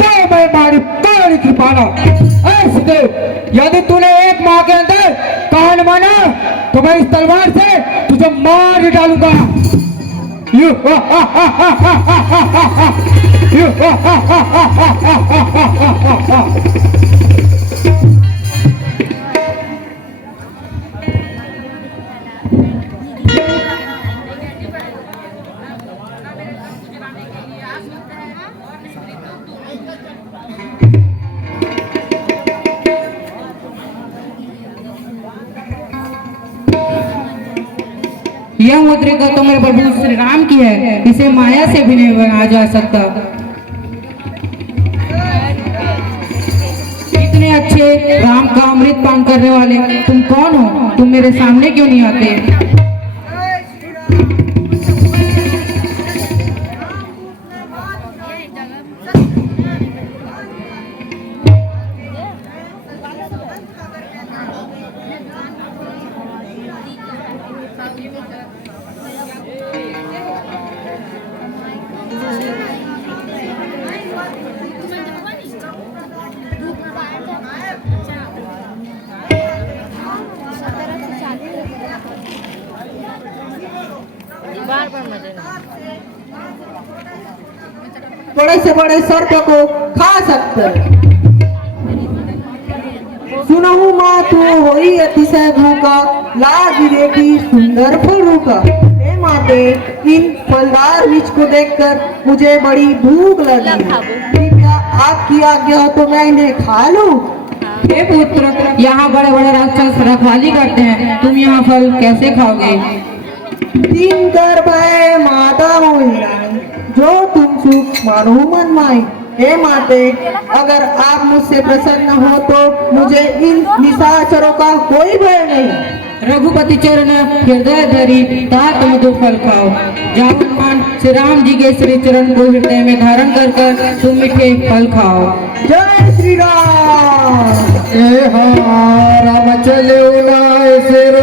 तो मैं मारी पानी की पाना। सीधे यदि तूने एक माह के अंदर कान माना तो मैं इस तलवार से तुझे मार डालूंगा। यह मुद्रिका तो मेरे प्रभु श्री राम की है, इसे माया से भी नहीं बनाया जा सकता। इतने अच्छे राम का अमृत पान करने वाले तुम कौन हो? तुम मेरे सामने क्यों नहीं आते? बड़े से बड़े सर्प को खा सकते। सुनहु माँ तू होई अतिशय भूखा, लाज रेटी सुंदर फलों का। हे माते, इन फलदार वृक्ष को देखकर मुझे बड़ी भूख लगी। कृपया आपकी आज्ञा हो तो मैं इन्हें खा लूं। हे पुत्र, यहाँ बड़े बड़े राक्षस रखवाली करते हैं, तुम यहाँ फल कैसे खाओगे? तीन गर्भ है माता मोहिनी, जो तुम सुख मानो मन माई। हे माते, अगर आप मुझसे प्रसन्न हो तो मुझे इन निशाचरों का कोई भय नहीं। रघुपति चरण हृदय धरी तात मधु फल खाओ। जावन श्री राम जी के श्री चरण को हृदय में धारण कर कर तुम मीठे फल खाओ। जय श्री राम। राम चले सिर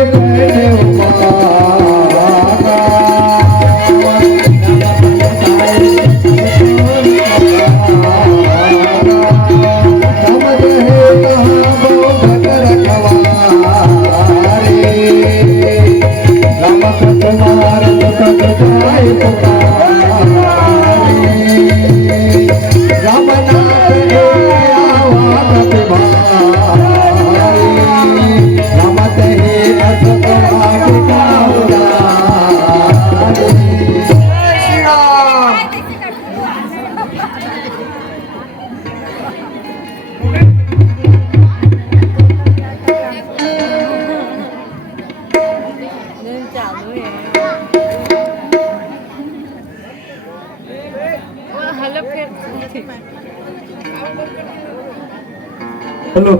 हेलो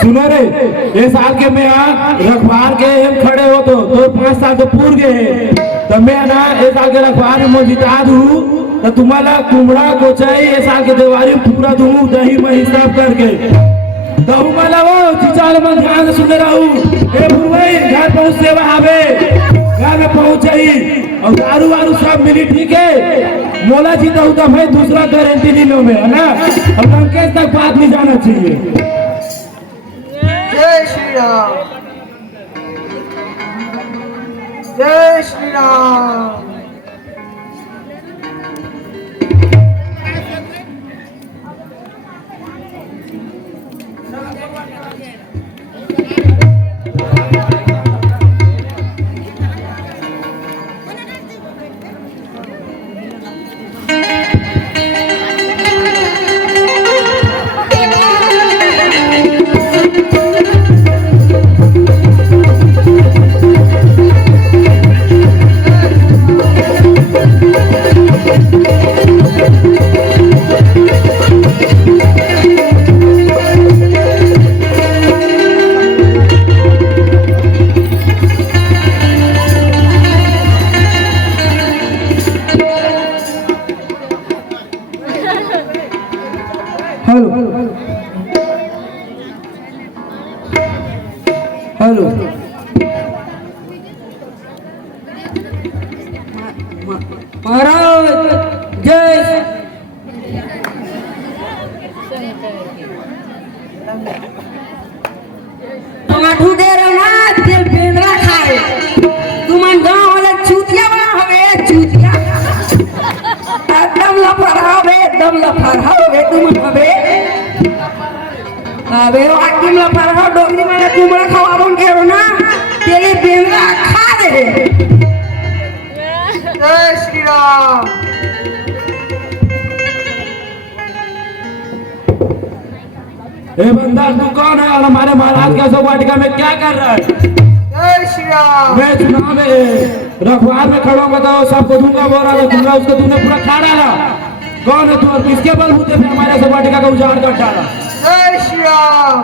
सुनो रे, ये साल के मैं रखवार के हम खड़े हो तो 5 साल तो पूर गए हैं, तो मैं ना ये साल के रखवार में जिता दूँ तो तुम्हारा कुमड़ा को चाहिए ये साल के दिवाली पूरा दूँ दही में हिसाब करके। तो मला वो चिचाल में ध्यान से सुन रहा हूँ। ए भुरवई घर पहुँच सेवा आवे, घर में पहुँच जाई और दारू वारू सब मिली, ठीक है। मोला जीता हूँ तो भाई दूसरा गारंटी नहीं लो में, है ना। और लंकेश तक बात नहीं जाना चाहिए। जय श्री राम। जय श्री राम। हेलो हेलो महाराज जय टमाटू दे रहा ना तेल बेंद्रा खाए तुम गांव वाला चूतिया बना हवे चूतिया एकदम लफड़ावे तुम हवे अबे वाकिम लफड़ाव डोगरी में कुमड़ा खवाबन के ना तेले बेंद्रा खा दे। जय श्री राम। ए बंदा तू कौन है और हमारे महाराज के अशोक वाटिका में क्या कर रहा है? जय श्री राम। मैं चुनाव में रखवार में खड़ा हूं, बताओ सबको दूंगा बोल रहा दूंगा, उसको तूने पूरा खा डाला। कौन है तू और किसके बलबूते पे हमारे अशोक वाटिका का उजाड़ कर डाला? जय श्री राम।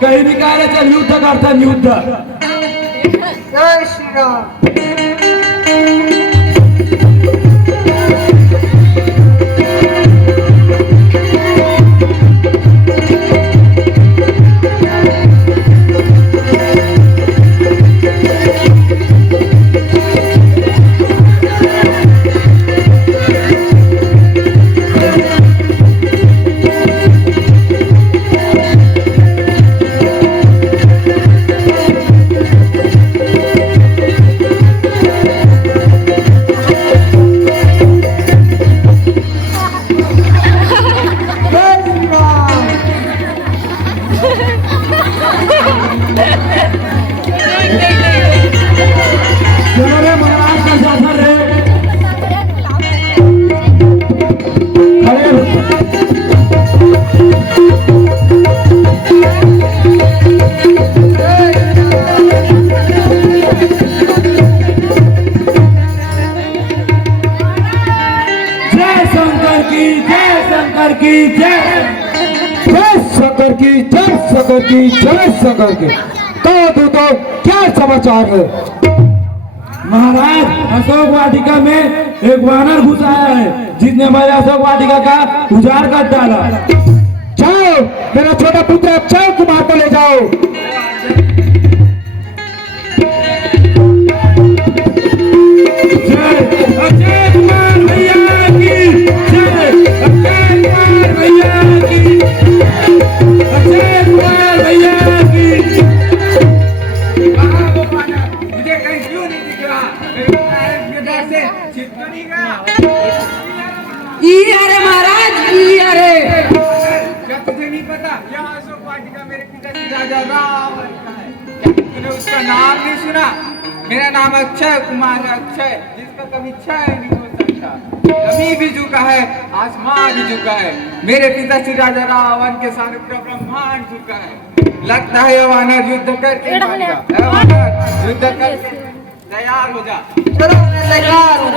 कहीं भी कह रहे चल युद्ध करता युद्ध। जय श्री राम। जय शंकर की तो क्या समाचार है? महाराज अशोक वाटिका में एक वानर घुस आया है जिसने हमारे अशोक वाटिका का उजाड़ कर डाला। जाओ मेरा छोटा पुत्र अक्षय कुमार को ले जाओ। जय अक्षय कुमार भैया की जय, अक्षय कुमार भैया की, अक्षय कुमार भैया की। मुझे कहीं क्यों नहीं दिख रहा? से छिपका नहीं गया। अरे महाराज अरे क्या तुझे नहीं पता? यहाँ अशोक वाटिका मेरे पिताजी राजा रावण का है। तूने उसका नाम नहीं सुना? मेरा नाम अक्षय कुमार है, अक्षय जिसका कभी क्षय नहीं हो सकता। जमीन भी झुका है, आसमान भी झुका है, मेरे पिताजी राजा रावण के सामने पूरा ब्रह्मांड झुका है। लगता है ये वानर युद्ध करके मारेगा। वानर युद्ध करके तैयार हो जा। चलो मैं तैयार हूँ।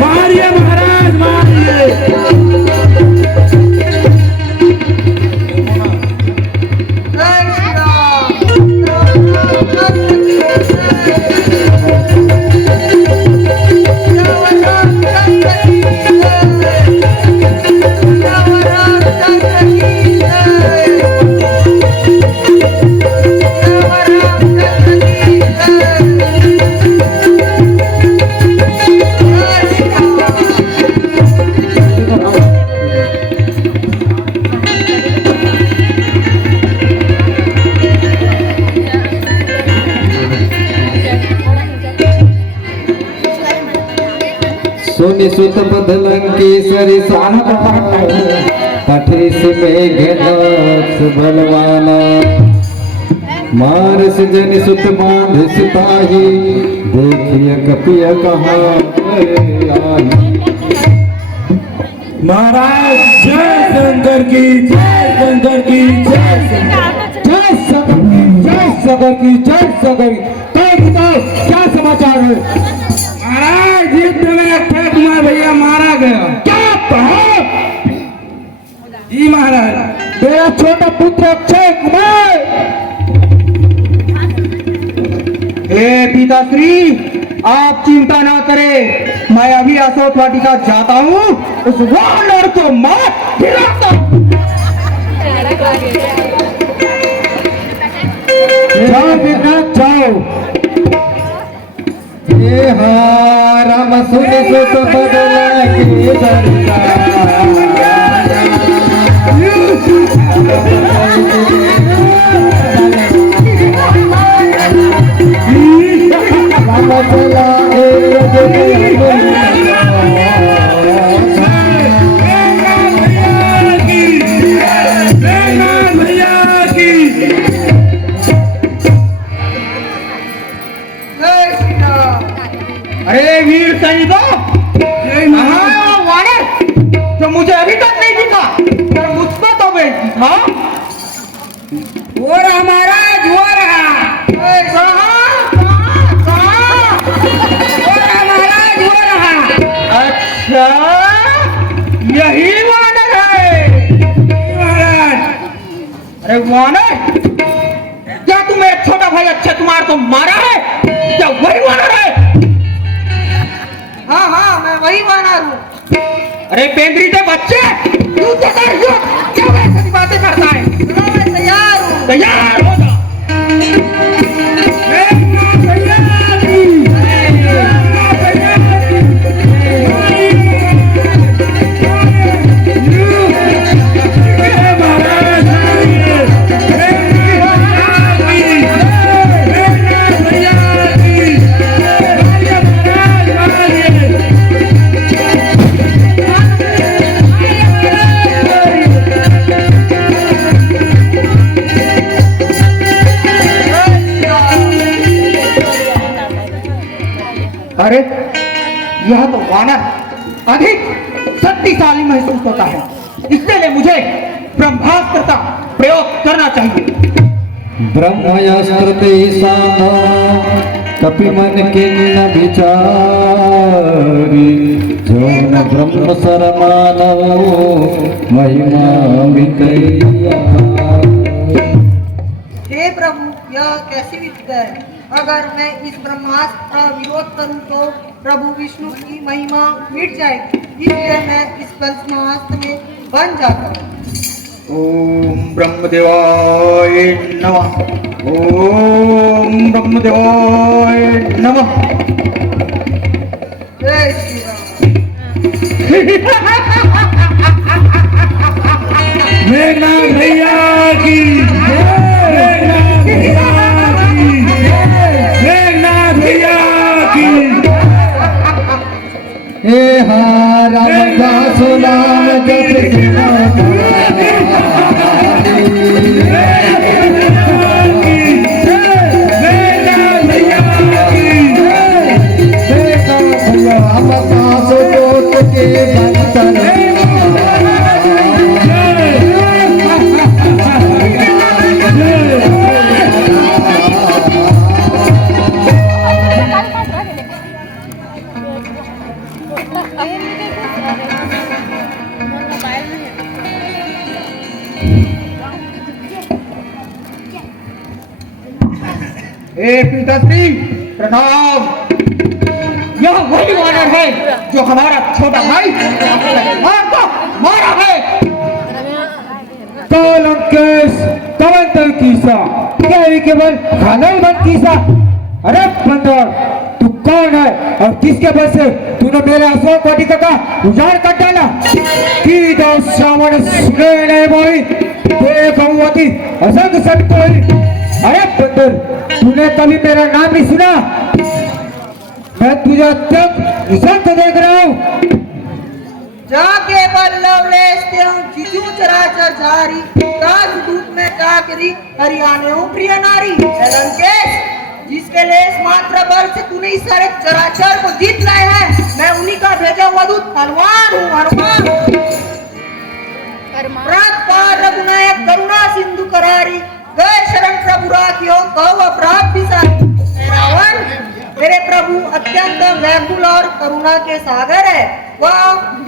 मारिए महाराज मारिए। जय श्री राम। जय सुनि सुत बदलंकेश्वरी कठिस मेघनाथ बलवाना मारस जन सुत बांध सिपाही देखिए कपिय कहाँ आई। महाराज जय शंकर की जय शंकर की जय शंकर जय सगर की जय सगर की जय सगर की। तो बताओ क्या समाचार है? महाराज युद्ध में अक्षय कुमार भैया मारा गया। क्या कहा? जी महाराज। मेरा छोटा पुत्र अक्षय कुमार। हे पिताश्री, आप चिंता ना करें, मैं अभी अशोक वाटिका जाता हूँ, उस वानर को मार गिराता हूँ। जाओ बेटा जाओ। हे राम सुनि सुत अरे वीर सैनिकों, वानर जो मुझे अभी तक नहीं दिखा, पर मुझको तो वे दिखा। वो रहा महाराज, वो रहा। वो रहा महाराज, वो रहा। अच्छा, यही वानर है। महाराज अरे वानर, क्या तू मेरा छोटा भाई अक्षय कुमार को मारा है? क्या वही वानर है? हाँ हाँ मैं वही वानर हूँ। अरे पेंद्री के बच्चे, तू तो डर गया, क्या वैसी बातें करता है? मैं तैयार हूँ। तैयार हो जा। अरे यह तो वानर अधिक शक्तिशाली महसूस होता है, इसलिए मुझे ब्रह्मास्त्र का प्रयोग करना चाहिए। ब्रह्मयास्त्र ते साधा कपि मन के न विचारी जो न ब्रह्म सरमानव महिमा मितैया। हे प्रभु, यह कैसी विद्या है? अगर मैं इस ब्रह्मास्त्र का विरोध करूं तो प्रभु विष्णु की महिमा मिट जाएगी, इसलिए मैं इस ब्रह्मास्त्र में बन जाता हूँ। ओम ब्रह्मदेवाय नमः। ओम ब्रह्मदेवाय नमः। जय श्री राम। मेघनाथ भैया की मेघनाथ भैया की मेघनाथ भैया की। हे रामदास नाम जप हे पिताश्री प्रणाम। यह वही वानर है जो हमारा छोटा भाई मारा है। लंकेश कवन कीसा केवल खानल बन कीसा। अरे बंदर, तू कौन है और किसके बल से तूने मेरे अशोक वाटिका का उजाड़ कर डाला? की दो श्रावण सुने नहीं बोली देखती असंग सत्य हुई। अरे बंदर, तूने कभी मेरा नाम नहीं सुना? मैं तुझे अत्यंत निशक्त देख रहा हूँ। जाके बल्लव लेस्ते हूँ जिजू चराचर जारी ताज दूत में काकरी हरियाणे हूँ प्रिय नारी हे लंकेश, जिसके लेस मात्र बल से तूने इस सारे चराचर को जीत लाए हैं, मैं उन्हीं का भेजा हुआ दूत हनुमान हूँ। हनुमान प्रातः रघुनायक करुणा सिंधु करारी गए शरण प्रभु राखियो कहो अपराध पिसारी। रावण, मेरे प्रभु अत्यंत व्याकुल और करुणा के सागर है, वह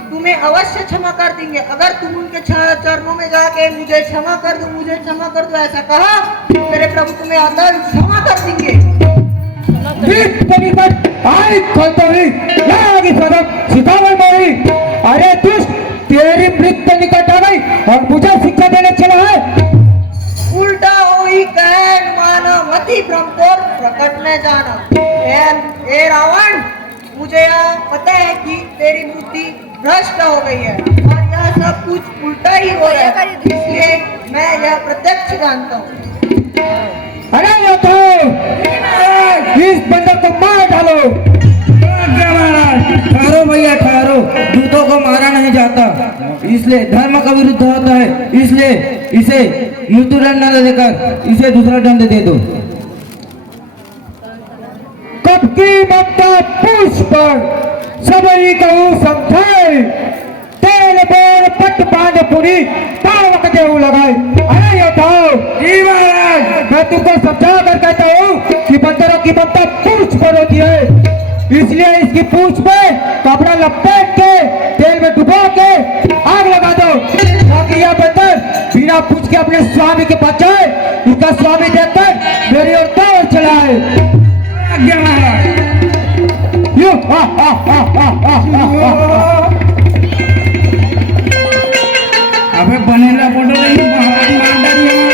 तुम्हें अवश्य क्षमा कर देंगे अगर तुम उनके चरणों में जाके मुझे क्षमा कर दो, मुझे क्षमा कर दो ऐसा कहा, मेरे प्रभु तुम्हें अतः क्षमा कर देंगे। अरे दुष्ट, तेरी मृत्यु निकट आ गई और मुझे शिक्षा देने चला है। उल्टा हुई कहन माना मति ब्रह्मोर प्रकट में जाना। ए रावण, मुझे यह पता है कि तेरी बुद्धि भ्रष्ट हो गई है और यह सब कुछ उल्टा ही हो रहा है, इसलिए मैं यह प्रत्यक्ष जानता हूँ। अरे ये तो इस बंदर को मार डालो। ठहरो भैया ठहरो, दूतों को मारा नहीं जाता, इसलिए धर्म का विरुद्ध होता है, इसलिए इसे मृत्यु दंड न देकर इसे दूसरा दंड दे दो। कब की ममता पुष्प सबरी कहूँ समझाए, तेल बोल पट बांध पुरी पावक देव लगाए। अरे योद्धाओ, जी महाराज, मैं तुमको समझा कर कहता हूँ कि बंदरों की ममता पूछ पर होती है, इसलिए इसकी पूछ में कपड़ा लपेट के तेल में डुबो के आग लगा दो, ताकि यह बंदर बिना पूछ के अपने स्वामी के पास जाए, इसका स्वामी देखकर मेरी ओर दौड़ चलाए। आज्ञा महाराज। यो अबे बनेला फोटो नहीं महाराज मार डालिए।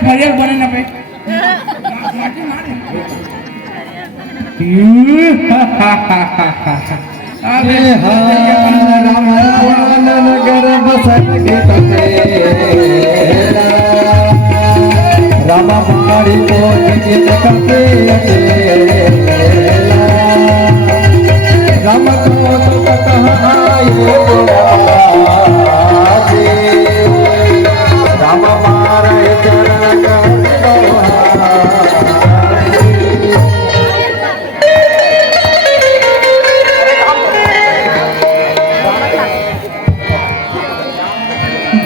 फरियाद बने ना पे राम मारी राम को राम मारे चरण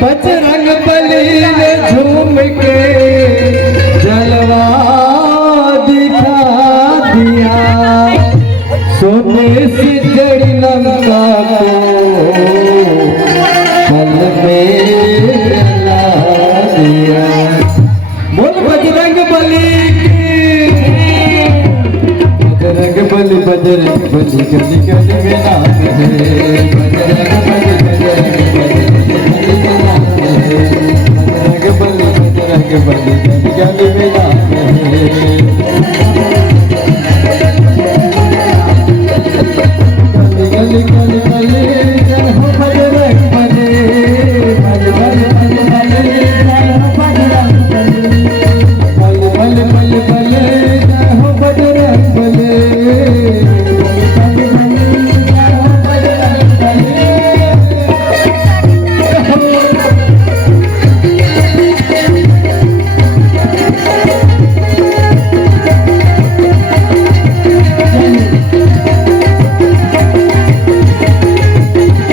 बजरंग बली ने झूम के जलवा दिखा दिया, सोने से जड़ी लंका को पल में जला दिया। बोल बजरंग बली बजरंग बली बजरंग बली गली गली में नाम है, बजरंग बली बजरंग बली बजरंग बली गली गली में नाम है। गली गली गली जय हो बजरंग बली, बल बल बल बल जय हो बजरंग बली, बल बल बल बल जय हो बजरंग बली, बल बल बल जय हो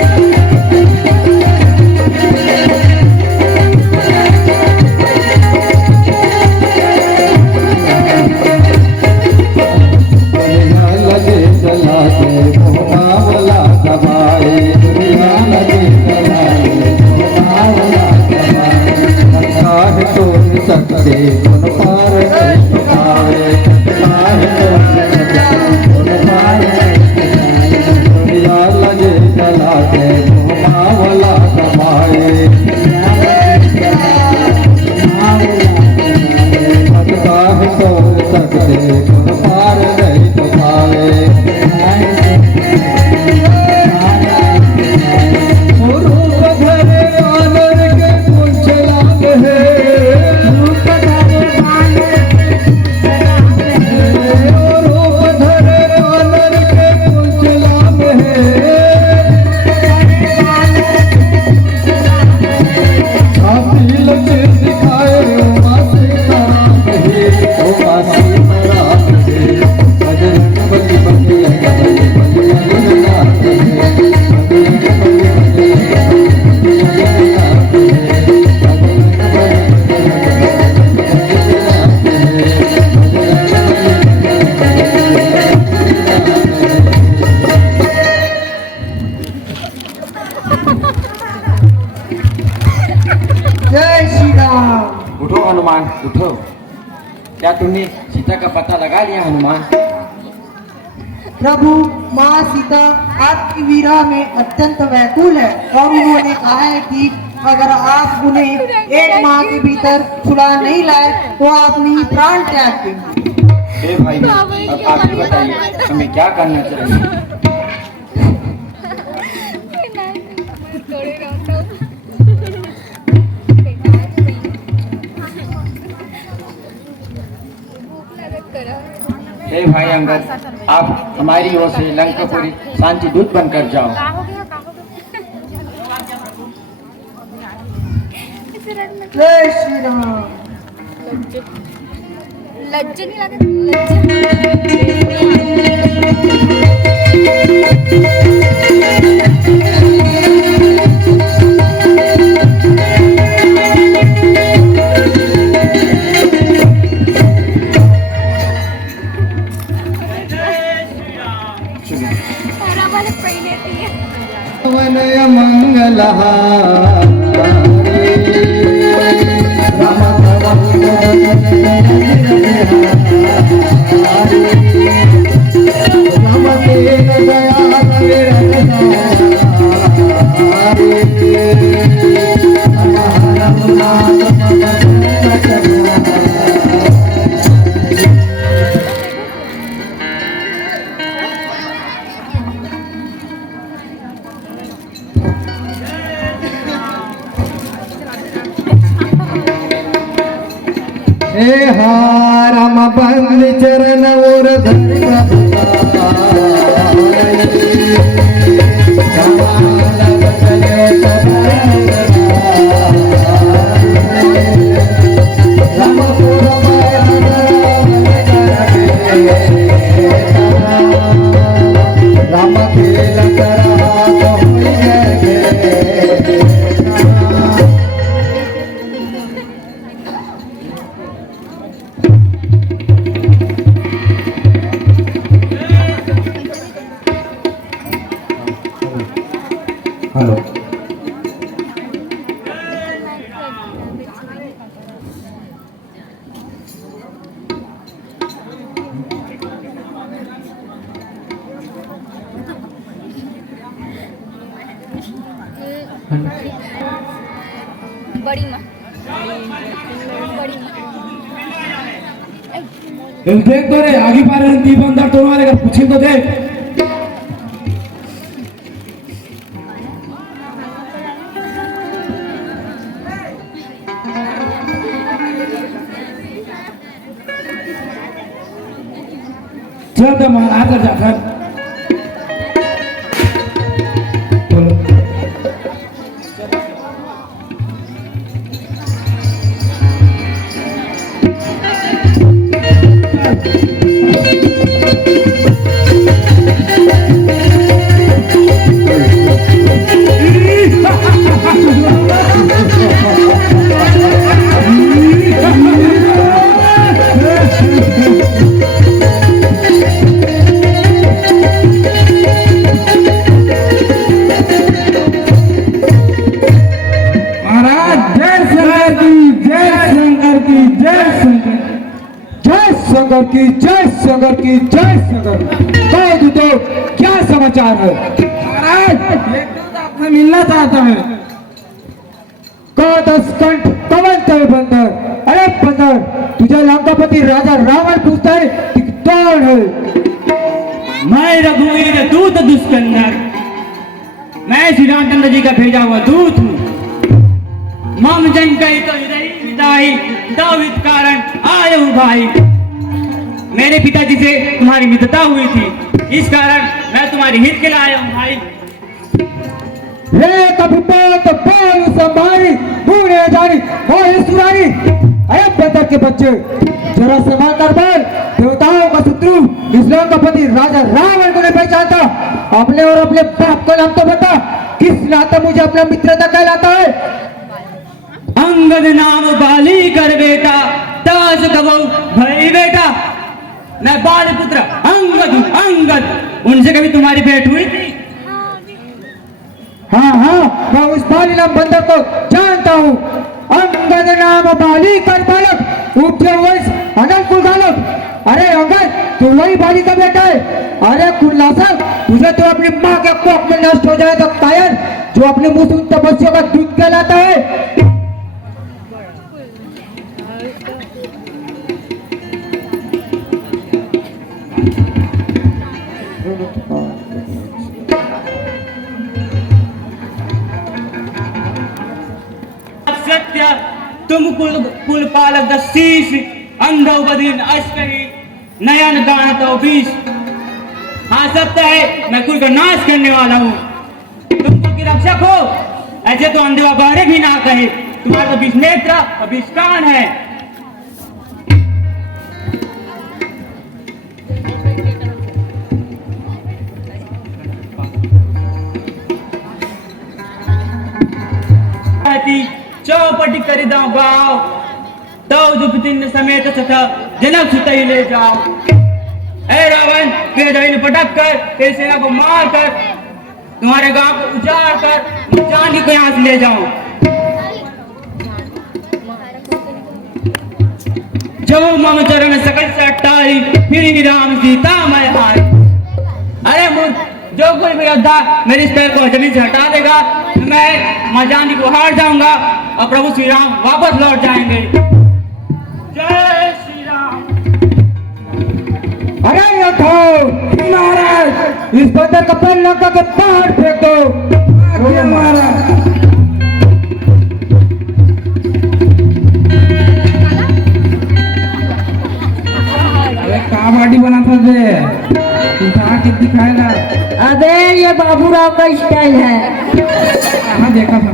बजरंग बली। सकते कौन पार नहीं पाए, पार कौन पार दुनिया लगे चला के वाला कमाए, भटका है कौन सकते कौन पार नहीं पाए। रूप धरे आनर के तुमने सीता का पता लगा लिया हनुमान? प्रभु, माँ सीता आपकी वीरा में अत्यंत व्याकुल है और उन्होंने कहा है कि अगर आप उन्हें 1 माह के भीतर छुड़ा नहीं लाए तो आप नहीं प्राण त्याग देंगे। हे भाई, अब आप ही बताइए हमें क्या करना चाहिए? हे भाई अंगद, आप हमारी ओर से लंकापुरी शांति दूत बनकर जाओ। जय श्री राम। लज्जा नहीं लगा? वनय मंगलः हे हारम बंद चरण और राम खेल करा हेलो बड़ी माँ, बड़ी माँ। देख तो रे आगे पारे दीप अंदर तो हमारे घर पूछे तो देख। चल तो महाराज जाकर बोलो। शंकर की जय, शंकर की जय शंकर। कहो दूतो, क्या समाचार है? महाराज एक दूत आपसे मिलना चाहता है। कहो दशकंठ पवन तय बंदर। अरे बंदर, तुझे लंकापति राजा रावण पूछता है कि कौन है? मैं रघुवीर दूत दुष्कंदर, मैं श्री रामचंद्र जी का भेजा हुआ दूत हूँ। मम जन कही तो हृदय दावित कारण आए हूँ भाई। मेरे पिताजी से तुम्हारी मित्रता हुई थी, इस कारण मैं तुम्हारी हित के लिए आया हूँ भाई। हे कपिपात बाल संभारी बूढ़े जानी मोहे सुरारी। अरे बंदर के बच्चे, जरा संभाल कर बोल। देवताओं का शत्रु इस लंकापति राजा रावण को नहीं पहचानता। अपने और अपने बाप का नाम तो बता, किस नाते मुझे अपना मित्रता कहलाता है? अंगद नाम बाली कर बेटा, ताज कबो भई बेटा। मैं बाल पुत्र अंगद हूँ, अंगद। उनसे कभी तुम्हारी भेंट हुई थी? हाँ हाँ, मैं उस बाली नाम बंदर को जानता हूँ। अंगद नाम बाली कर बालक उपजे वंश अनंत कुल गालव। अरे अंगद, तू वही बाली का बेटा है? अरे कुल्लासा, तुझे तो अपनी माँ के कोख में नष्ट हो जाए तो कायर, जो अपने मुंह से उन तपस्या का दूध कहलाता है। सत्य तुम कुल पालक दशीष अंधो बदीन अश्करी नयन गानतो बीस। हाँ सत्य है, मैं कुल का नाश करने वाला हूँ। तुम कुल की रक्षक हो, ऐसे तो अंधे बहरे भी ना कहे। तुम्हारा तो बीस नेत्र और 20 कान है। चौपटी करिदा गाँव तो दुपतिन समेत सथा जनक सुतई ले जाओ। ए रावण, तेरे दही में पटक कर, तेरी सेना को मार कर, तुम्हारे गांव को उजाड़ कर चांदी को यहाँ से ले जाओ। जो मम चरण सकल से अट्टाई, फिर ही राम सीता मैं हारी। अरे मूर्ख, जो कोई भी योद्धा मेरे इस पैर को जमीन से हटा देगा, मैं मां जानकी को हार जाऊंगा और प्रभु श्री राम वापस लौट जाएंगे। जय श्री राम। अरे योद्धाओ, महाराज, इस बंदर का पैर लंका के बाहर फेंक दो। महाराज, काबाडी बनाता थे, के दिखाएगा। अबे ये बाबूराव का स्टाइल है। कहाँ देखा था?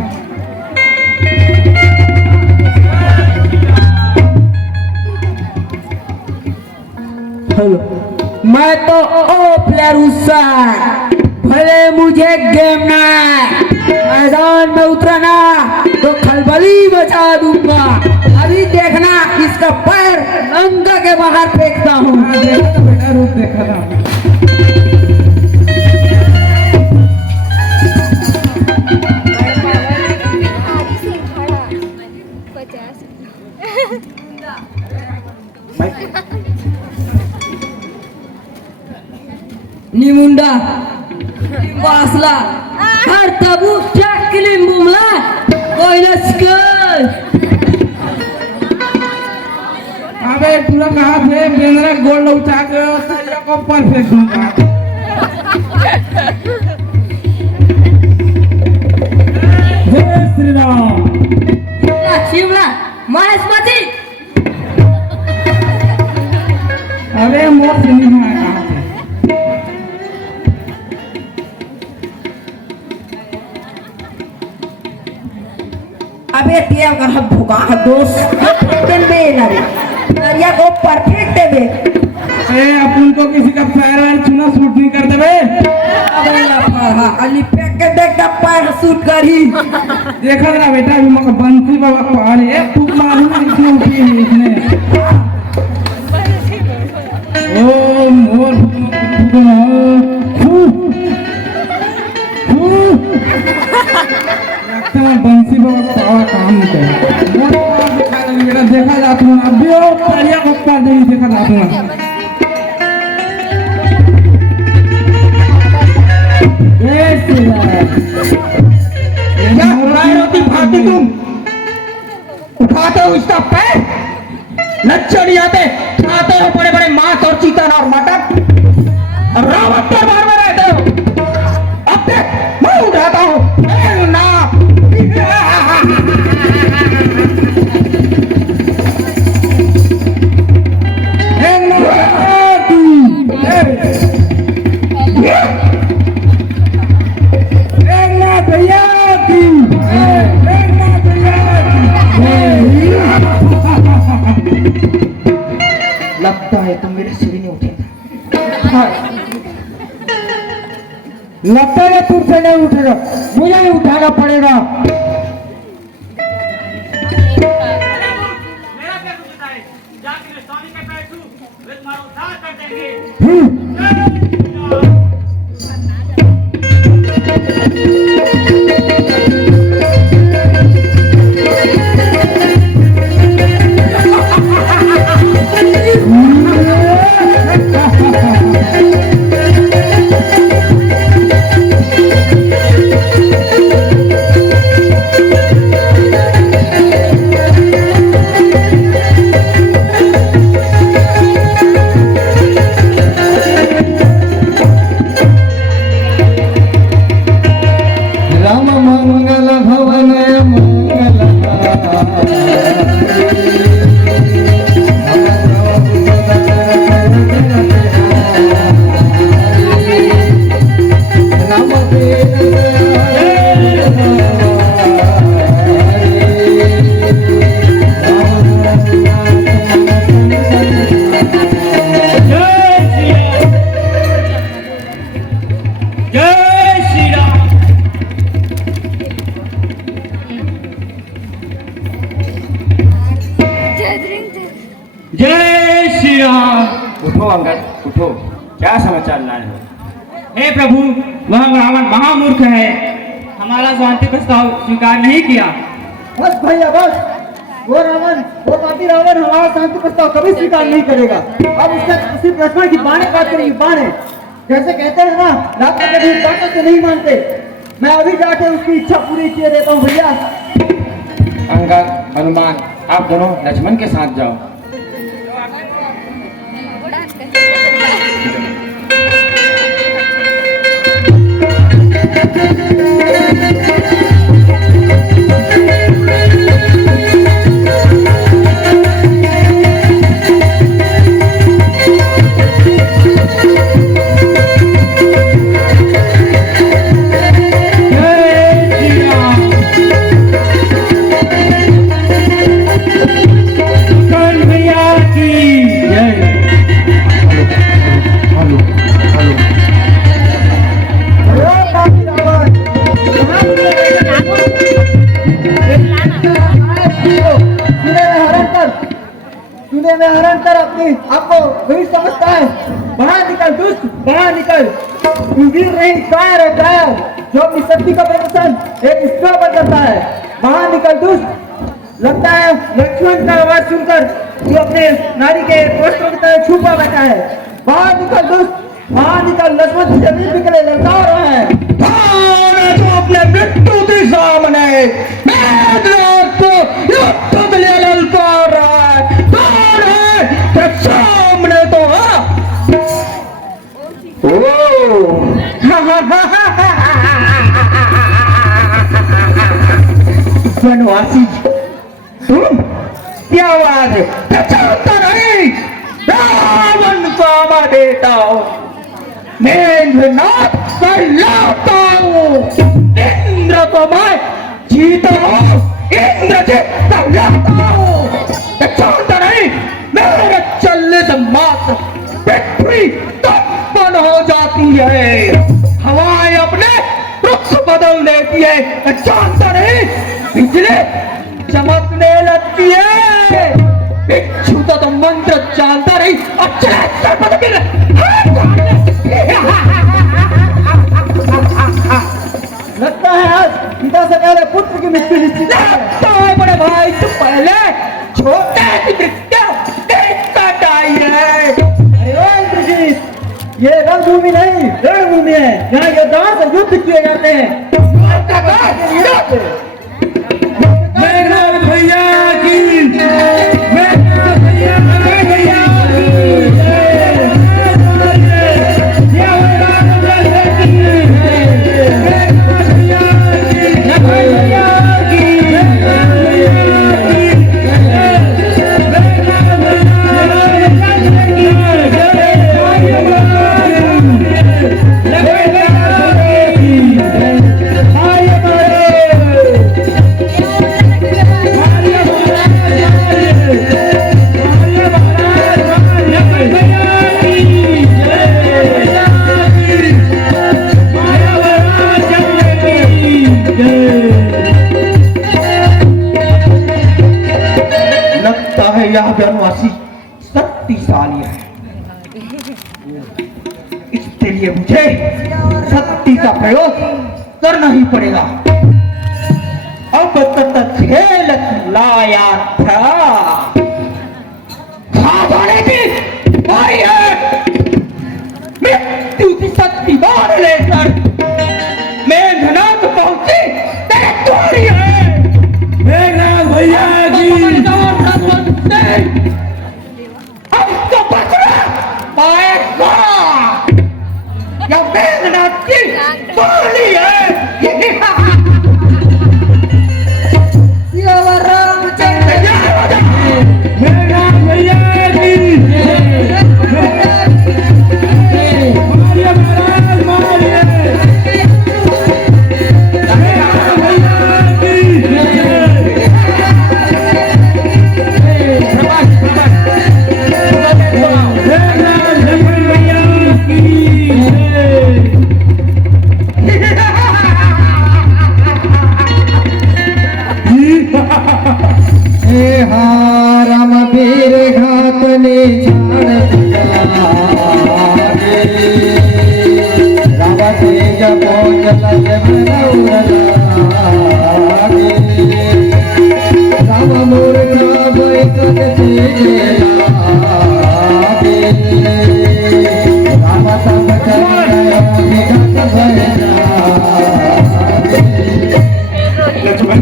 मैं तो ओ प्लेयर उस्सा, भले मुझे गेम ना मैदान में उतरना तो खलबली मचा दूंगा। अभी देखना इसका पैर लंका के बाहर फेंकता हूँ। देखा था बेटा, रूप देखा था। निमुंडा वासला हर तबू चकली मुमला कोई नस्कर। अबे तुला कहा थे मेरा गोल उठा के को परफेक्ट दूंगा। जय श्री राम। शिमला महेशमती। अबे मोर से नहीं हुआ कहा थे? अबे तेरा का भुगा दोस्त बे नरे नरिया को परफेक्ट है बे। अपन को किसी का पैर वैर छूना सूट नहीं कर देवे। अबे लापरवाह, अली फेंक के देख का पैर सूट करी। देखा ना बेटा, अभी मगर बंसी बाबा को आ रही है, तू मालूम है इसने उठी है इसने। ओम मोर लगता है बंसी बाबा को पावर काम नहीं करे। मोर पावर दिखा लगी बेटा, देखा जाता हूँ अभी वो तालिया को ऊपर नहीं देखा जाता हूँ। भागती तुम उठाते हो इसका पैर, लच्छा नहीं आते, खाते हो बड़े बड़े मांस और चिकन और मटन, और रावण दरबार में रहते हो। अब देख मैं उठाता हूँ ना। लगता है तुम मेरे से भी नहीं उठेगा। लगता है तुमसे नहीं उठेगा, मुझे ही उठाना पड़ेगा। मेरा पैर उठता है, जाके मेरे स्वामी के पैर छू, वे तुम्हारा उद्धार कर देंगे। हे प्रभु, वह रावण महामूर्ख है, हमारा शांति प्रस्ताव स्वीकार नहीं किया। बस भैया बस, वो रावण, वो पापी रावण हमारा शांति प्रस्ताव कभी स्वीकार नहीं करेगा। अब उसने सिर्फ लक्ष्मण की बाणें काट करेगी, बाणें। जैसे कहते हैं ना, लाखों के भी ताकत से नहीं मानते। मैं अभी जाके उसकी इच्छा पूरी किए देता हूँ भैया। अंगद, हनुमान, आप दोनों लक्ष्मण के साथ जाओ। में हरण कर अपनी आपको वही समझता है। बाहर निकल दुष्ट, बाहर निकल। वीर नहीं, कायर है, कायर जो अपनी शक्ति का प्रदर्शन एक स्ट्रॉ पर करता है। बाहर निकल दुष्ट। लगता है लक्ष्मण का आवाज सुनकर तू अपने नारी के पोस्टर की तरह छुपा बैठा है। बाहर निकल दुष्ट, बाहर निकल। लक्ष्मण की जमीन निकले ललका रहा है। तो अपने मृत्यु के सामने मेघनाद को युद्ध के लिए ललकार रहा है। कौन है तेरे सामने? तो वनवासी तुम क्या आवाज है? पहचानता नहीं? रावण का मैं बेटा हूं, मेघनाद का लाता हूं। इंद्र को मैं जीता हूं, इंद्रजीत का लाता हूं। पहचानता नहीं? मेरे चलने से मात्र पृथ्वी तपन हो जाती है, हवाएं अपने रुख बदल देती है। पहचानता नहीं? बिजली चमकने लगती है। बिच्छू तो मंत्र जानता नहीं। लगता है आज पिता से पहले पुत्र की मृत्यु निश्चित है। बड़े भाई, तू पहले छोटे की मृत्यु देखता है। अरे इंद्रजीत, ये रणभूमि नहीं रणभूमि है। यहाँ योद्धाओं से युद्ध किए जाते हैं। मेघनाद भैया की, मेघनाद भैया यह वनवासी शक्तिशाली है, इसके लिए मुझे शक्ति का प्रयोग करना ही पड़ेगा। अब तक खेल लाया था, खा जाने की बारी है। मृत्यु की शक्ति बाढ़ लेकर मेघनाद पहुंची तेरे द्वारी है। मेघनाद भैया हमको बचना पाएगा या मेघनाद की बोली है। मेघनाद भैया की मारिए महाराज, मारिए मेघनाद भैया की। राम मोर जाबै कत राम तब विगत लक्ष्मण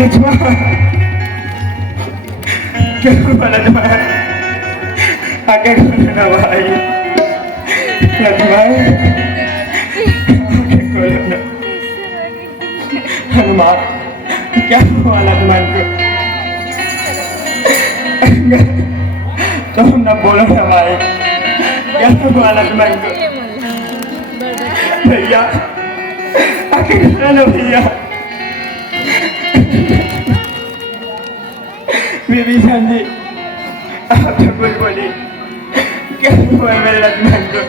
लक्ष्मण क्या हुआ लक्ष्मण आगे खोलना भाई लक्ष्मण आगे खोलना हनुमान क्या हुआ लक्ष्मण को तुम न बोलो ना भाई क्या हुआ लक्ष्मण को भैया आगे खोलो भैया विभीषण जी आप तो कुछ बोली क्या हुआ मेरे लक्ष्मण को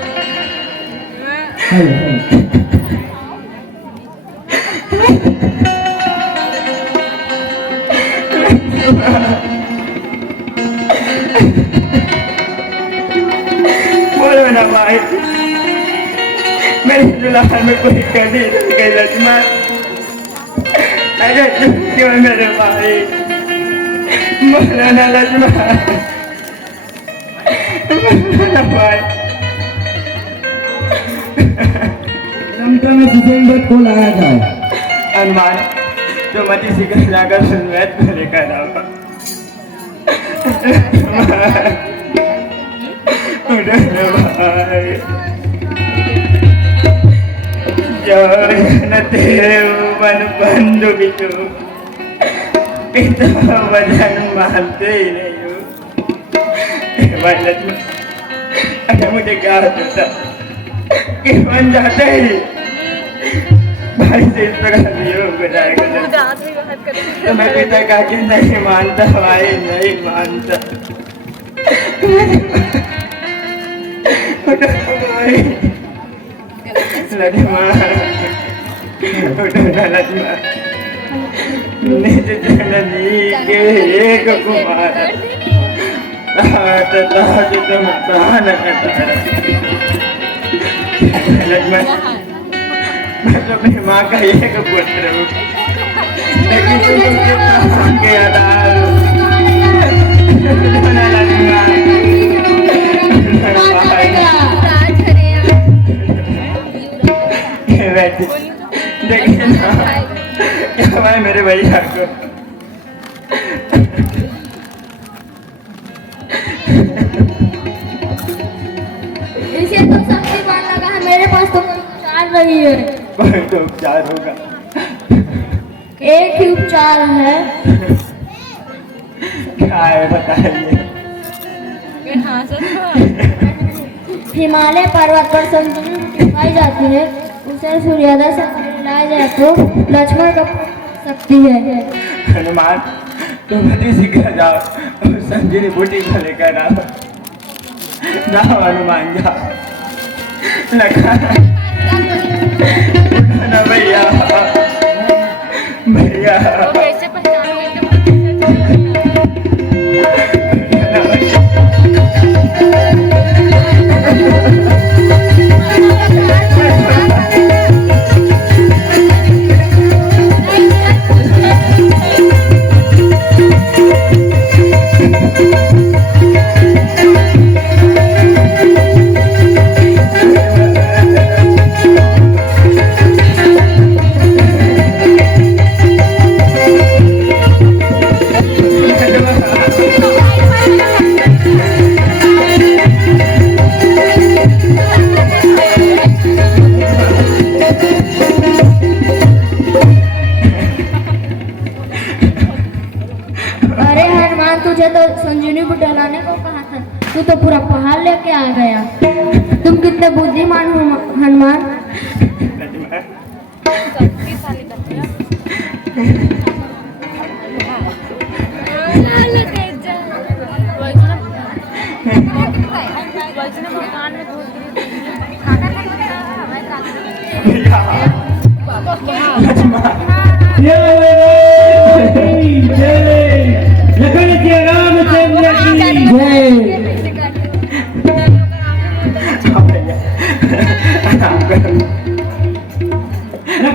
बोलो ना भाई मेरे दुल्हन में कोई कमी नहीं गई लक्ष्मण अरे तुम क्यों मेरे भाई बोलो ना लक्ष्मण बोलो ना भाई लंका में सुसंगत को लाया जाए हनुमान जो मती शिखर जाकर सुनवैत को लेकर आओ उठो भाई न देव वन बंधु बिटू पिता वजन मानते ही नहीं हो भाई लक्ष्मण अरे मुझे क्या होता कि बन जाते ही भाई से इस प्रकार वियोग हो जाएगा तो मैं पिता का कि नहीं मानता भाई नहीं मानता भाई लक्ष्मण लक्ष्मण निज जननी के एक कुमार ताज तुम प्राण कटारा लक्ष्मण मैं तो अपनी माँ का एक पुत्र हूँ लेकिन तुम उनके प्राण के आधार हो देखिए ना क्या हुआ है मेरे भैया को इसे तो शक्ति बाण लगा है, मेरे पास तो कोई उपचार नहीं है। कोई तो उपचार होगा एक ही उपचार है। क्या है बताइए हिमालय पर्वत पर संजीवनी बूटी पाई जाती है, उसे सूर्योदय से मिलाया जाए तो लक्ष्मण का शक्ति है। हनुमान तुम अति शीघ्र जाओ और संजीवनी बूटी को लेकर आओ जाओ हनुमान जाओ लखा ना भैया भैया तुझे तो संजीवनी बूटी लाने को कहा था, तू तो पूरा पहाड़ लेके आ गया। तुम कितने बुद्धिमान हो हनुमान।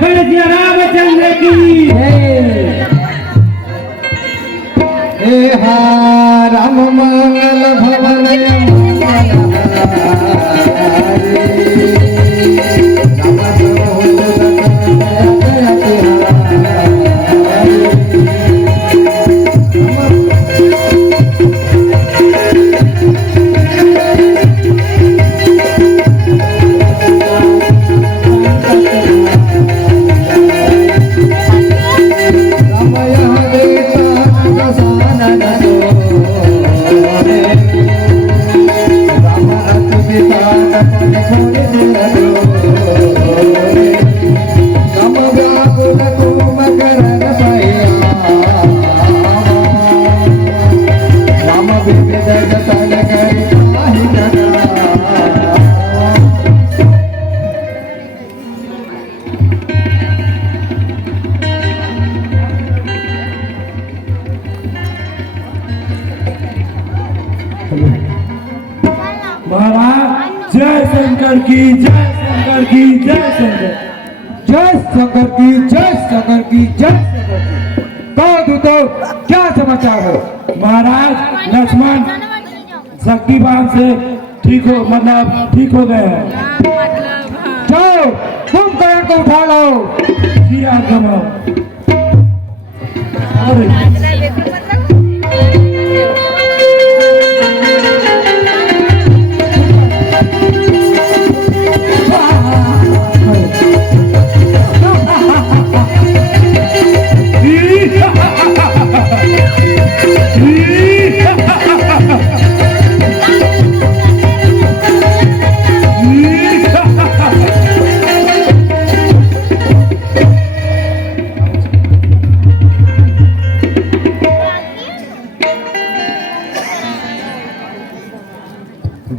लखन जी रामचंद्र की हे हा राम मंगल भवन महाराज जय शंकर की जय शंकर की जय शंकर जय शंकर की जय शंकर की जय शंकर की। कहो दूतो क्या समाचार है? महाराज लक्ष्मण शक्तिवान से ठीक हो गए हैं। जाओ कुंभकर्ण को उठा लाओ। जी आज्ञा। अरे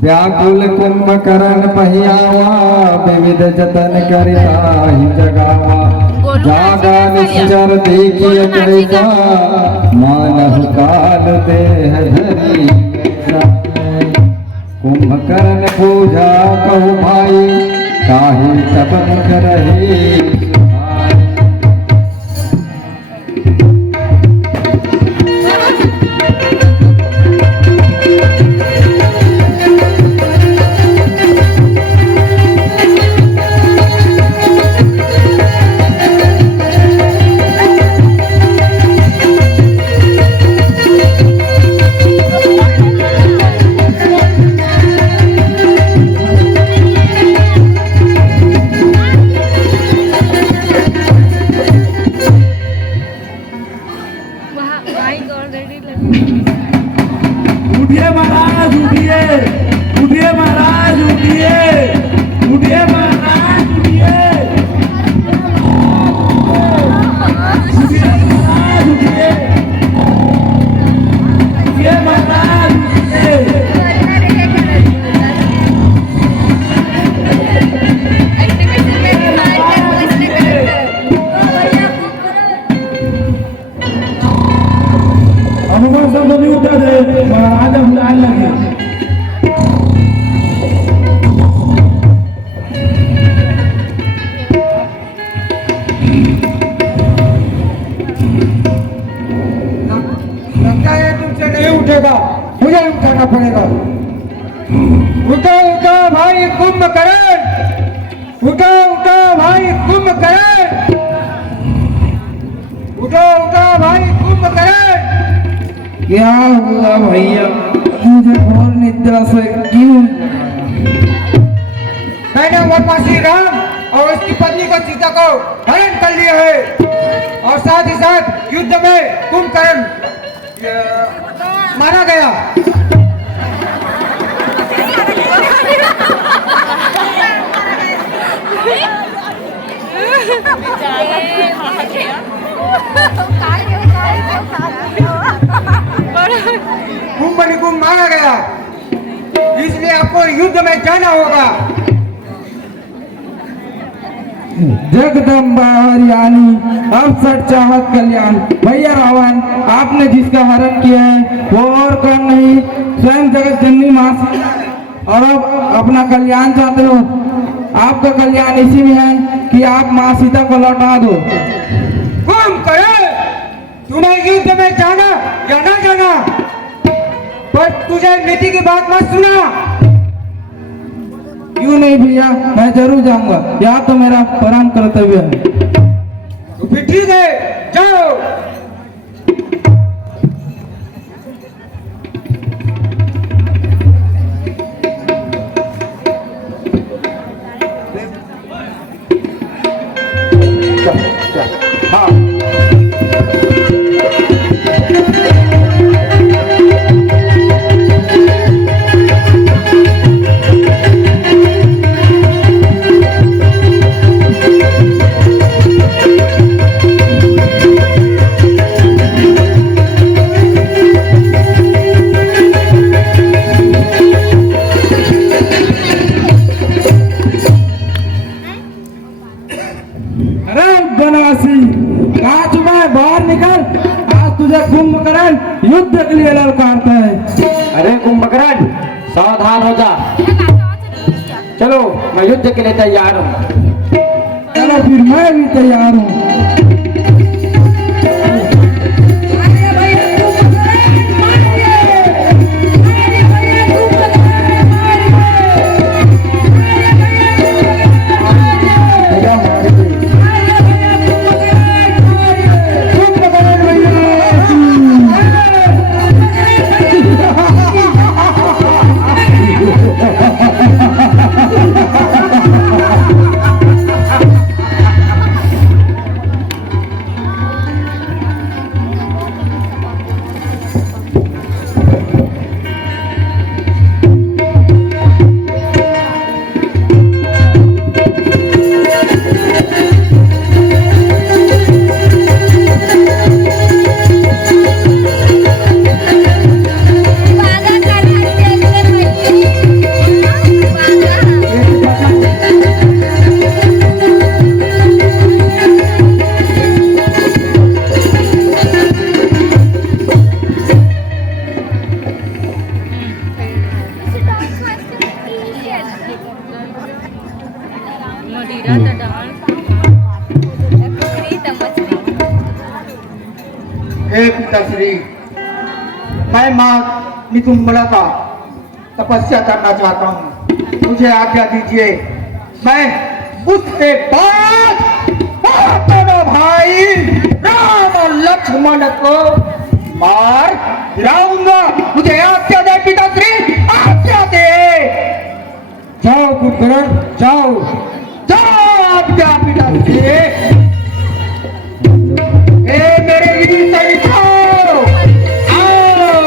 व्याकुल कुंभकर्ण पहियावा विविध जतन करिता ही जगावा जागा निश्चर देखिय कैसा मानव काल देह धरी कुंभकर्ण पूजा कहु भाई काहे तब मुख रहे उठिए महाराज उठिए, उठिए महाराज उठिए, उठिए महाराज उठिए, उठिए महाराज उठिए, उठिए महाराज उठिए। हनुमान सब नहीं उठा दे, महाराज बुलाने लगे। लगता है तुमसे नहीं उठेगा, मुझे उठाना पड़ेगा। उठो उठो भाई कुंभकर्ण, उठो उठो भाई कुंभकर्ण, उठो उठो भाई कुंभकर्ण। क्या हुआ भैया, मुझे घोर निद्रा से क्यों? मैंने भगवान श्री राम और उसकी पत्नी को सीता को हरण कर लिया है और साथ ही साथ युद्ध में कुंभकर्ण मारा गया। कुंभ मारा गया, इसलिए आपको युद्ध में जाना होगा। जगदम्बा हरियाणी अवसर चाहत कल्याण। भैया रावण, आपने जिसका हरण किया है वो और कौन नहीं, स्वयं जगत जननी माँ सीता। और अब अपना कल्याण चाहते हो, आपका कल्याण इसी में है कि आप माँ सीता को लौटा दो। कुंभकर्ण, तुम्हें युद्ध में जाना या ना जाना, पर तुझे नीति की बात मत सुना। क्यों नहीं भैया, मैं जरूर जाऊंगा, यह तो मेरा परम कर्तव्य है। तो फिर ठीक है, जाओ। अरे बनासी, आज मैं बाहर निकल, आज तुझे कुंभकर्ण युद्ध के लिए ललकारता है। अरे कुंभकर्ण, सावधान हो जा। चलो, मैं युद्ध के लिए तैयार हूँ। चलो फिर मैं भी तैयार हूँ। एक तस्वीर, मैं माँ निकुंबला का तपस्या करना चाहता हूँ, मुझे आज्ञा दीजिए। मैं उसके बाद दोनों भाई राम और लक्ष्मण को मार गिराऊंगा। मुझे आज्ञा दे पिताश्री, आज्ञा दे। जाओ कुंभकर्ण, जाओ। जाओ आज्ञा पिताश्री। मेरे विधि सैनिकों, आओ।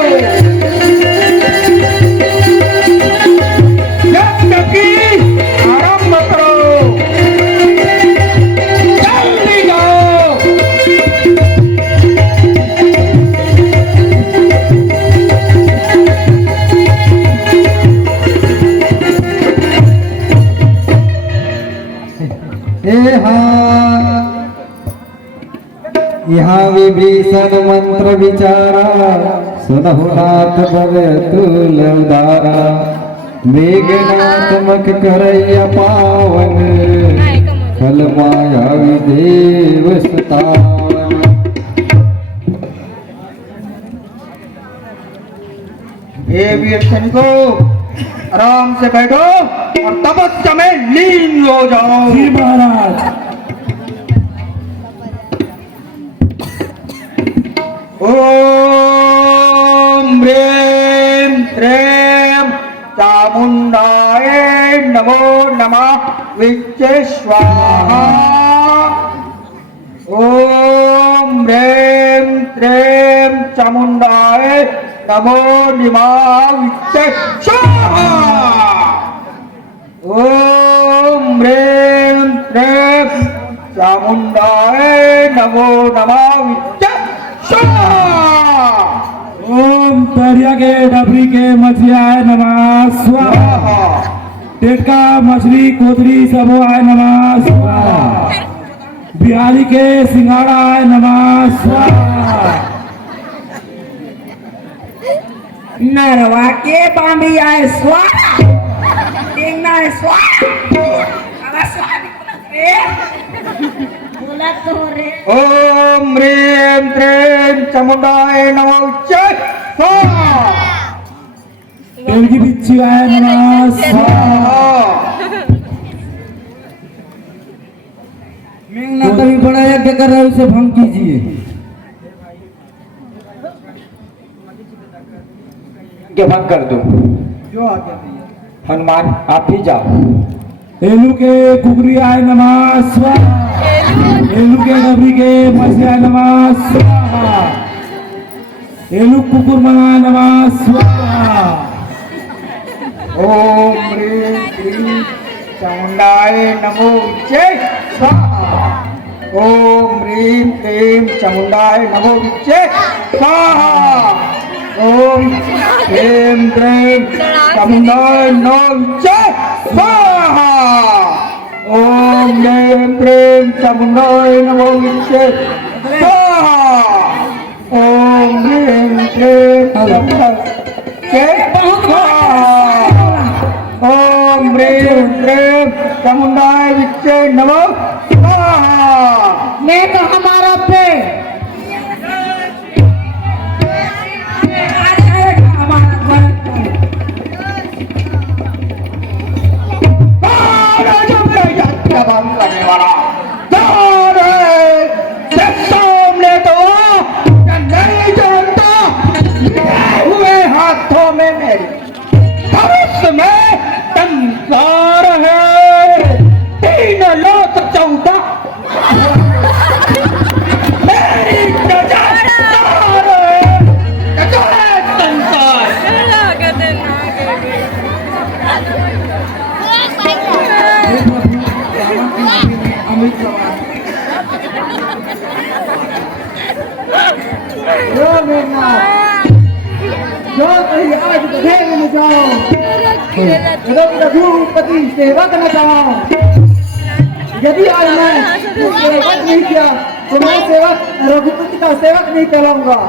यज्ञ की आरंभ करो, जल्दी जाओ। यहाँ विभीषण मंत्र विचारा, सुनहु नाथ भव तुल उदारा। मेघनाथ मख करैया पावन, फल माया विदेव सतावन। हे वीर सैनिकों, आराम से बैठो और तपस्या में लीन हो जाओ। जी महाराज। ओम ह्रीं श्रीं चामुंडाय नमो नमः विच्चे स्वाहा। ओम ह्रीं श्रीं चामुंडाय नमो नमः विच्चे स्वाहा। ओम ह्रीं श्रीं चामुंडाय नमो नमः विच्चे स्वाहा। ओम दरिया के डबरी के मछलियाय नमः स्वाहा। टेका मछली कोतरी सबो आय नमः स्वाहा। बिहारी के सिंगाड़ा आय नमः स्वाहा। नरवा के बांबी आए स्वाहा, देखना है स्वाहा। ओम ह्रीं क्लीं चामुंडाय नमो जय स्वाहा। तेलगी बिच्छुआय नमः स्वाहा। मेघनाथ अभी बड़ा यज्ञ कर रहा है, उसे भंग कीजिए। के भंग कर दो। जो आ गया हनुमान आप भी जाओ। एलू के कुकरी आय नमः स्वाहा। एलू के गबरी के मसिया नमः स्वाहा। एलू कुकुर मनाय नमः स्वाहा। ओम ह्रीं क्लीं चामुंडाय नमो जय स्वाहा। ओम ह्रीं क्लीं चामुंडाय नमो जय स्वाहा। ओम ह्रीं क्लीं चामुंडाय नमो जय स्वाहा। ओम ह्रीं क्लीं चामुंडाय नमो जय स्वाहा। ओम ह्रीं क्लीं चामुंडाय जय स्वाहा। ओम ह्रीं क्लीं चामुंडाय विच्चे नमो स्वाहा। मैं तो हमारा पे भंग करने वाला कौन है? सामने तो या नहीं जानता। लिए हुए हाथों में मेरे धनुष में तलवार है। 3 लाख 14 मेरी तलवार है। जय संसार। जो मेघनाथ, जो कहीं आज बधेर न जाओ, रघुपति सेवक न जाओ। यदि आज मैं सेवक नहीं किया तो मैं सेवक रघुपति का सेवक नहीं कहलाऊंगा।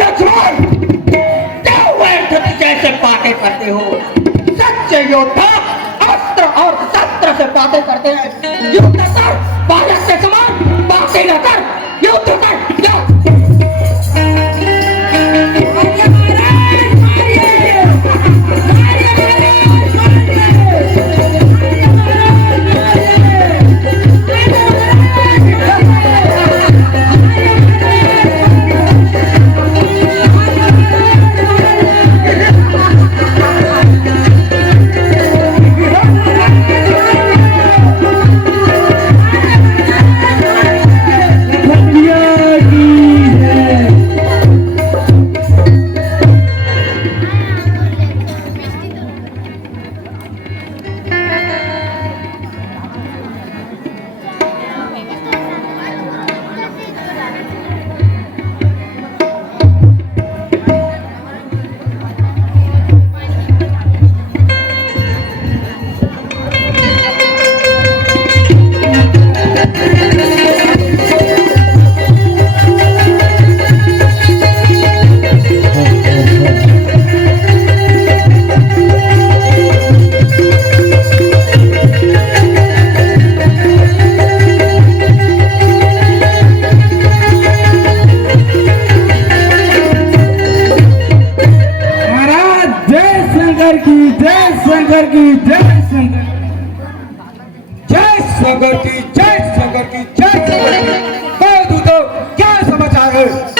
लक्ष्मण क्यों व्यर्थ जैसे बातें करते हो? सच्चे योद्धा अस्त्र और शस्त्र से बातें करते हैं। युद्ध कर, बालक के समान बातें न कर। युद्ध कर, जा।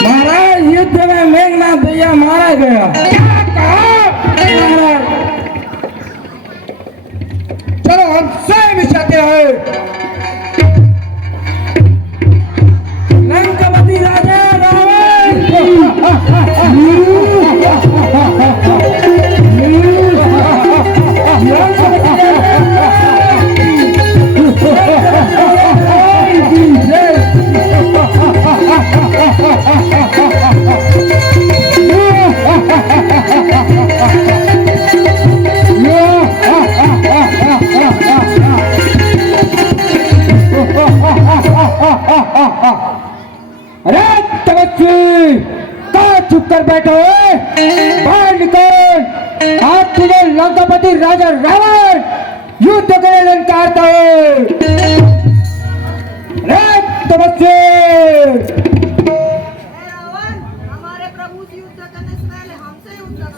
महाराज युद्ध में मेघनाथ भैया मारा गया। क्या कहा? चलो हम स्वयं चाहते हैं। लंकापति राजा रावण अरे तवस्वी कहाँ चुप कर बैठो है? बाहर निकल। आज तुझे लंकापति राजा रावण युद्ध के लिए ललकारता है। तमस्ते। हमारे प्रभु से युद्ध करने से पहले हमसे युद्ध कर,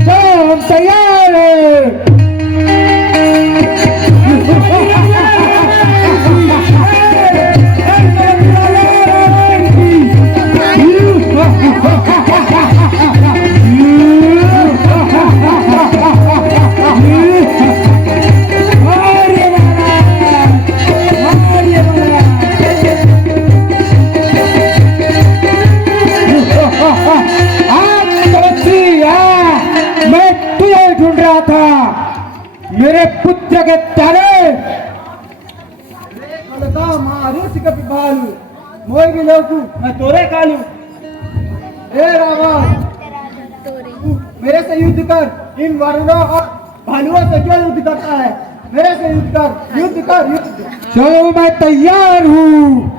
चलो हम तैयार हैं। मैं तुझे ढूंढ रहा था, मेरे पुत्र के तारे मोई भी लोगू मैं तोरे कालू। ए रावण, तू मेरे से युद्ध कर, इन वरुणों और भालुओं से क्यों युद्ध करता है? मेरे से युद्ध कर, युद्ध कर, युद्ध कर। चलो मैं तैयार हूँ।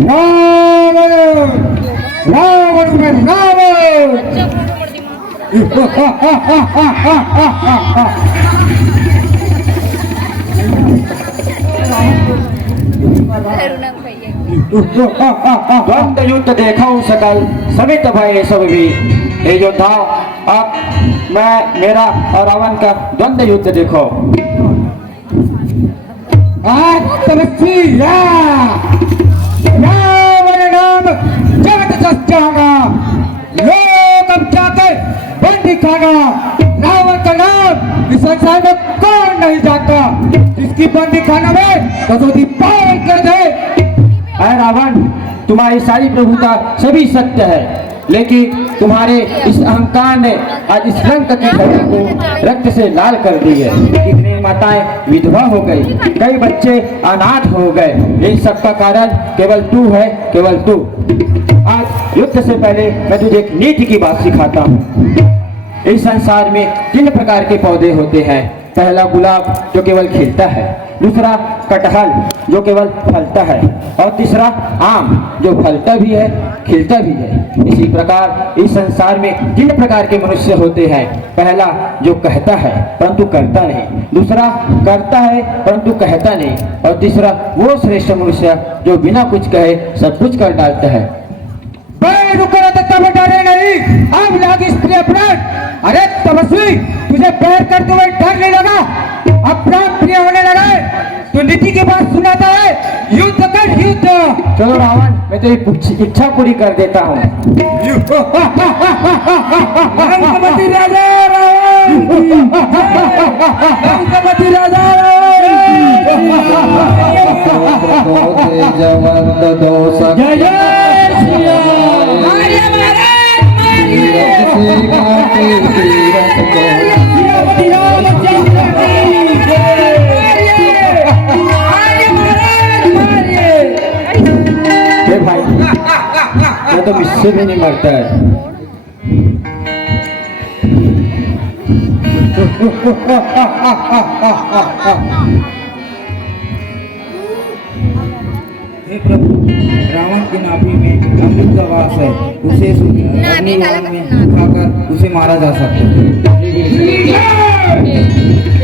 रावण रावण में रावण। द्वंद्व युद्ध देखा सकल समित भय सब भी। हे योद्धा, अब मैं मेरा और रावण का द्वंद्व युद्ध देखो। तमस्वी रावण नाम जगत सच्चागा, लोग अब जाकर बंदी खाना। रावण का नाम इस संसार में कौन नहीं जानता, इसकी बंदी खाना में कसौटी पार कर दे। अरे रावण, तुम्हारी सारी प्रभुता सभी सत्य है, लेकिन तुम्हारे इस अहंकार ने आज इस रंग की धरती को रक्त से लाल कर दी है। कितनी माताएं विधवा हो गई, कई बच्चे अनाथ हो गए। इन सब का कारण केवल तू है, केवल तू। आज युद्ध से पहले मैं तुझे एक नीति की बात सिखाता हूँ। इस संसार में 3 प्रकार के पौधे होते हैं। पहला गुलाब जो केवल खिलता है, दूसरा कटहल जो केवल फलता है, और तीसरा आम जो फलता भी है खिलता भी है। इसी प्रकार इस संसार में 3 प्रकार के मनुष्य होते हैं। पहला जो कहता है परंतु करता नहीं, दूसरा करता है परंतु कहता नहीं, और तीसरा वो श्रेष्ठ मनुष्य जो बिना कुछ कहे सब कुछ कर डालता है। डरे नहीं, अब लाग स्त्री अपराध। अरे तमस्वी, तुझे पैर करते हुए डर नहीं लगा? अब प्राण प्रिय होने लगा है? तो नीति की बात सुनाता है, युद्ध कर युद्ध। चलो रावण, मैं तेरी इच्छा पूरी कर देता हूँ। लंकापति राजा रावण, लंकापति राजा जय जय श्री राम। तीरथ से काटे तीरथ हे भाई, मैं तो मुझसे भी नहीं मरता है। हे प्रभु, रावण की नाभि में अमृत का वास है, उसे अग्निहोत्र में खाकर उसे मारा जा सकता है।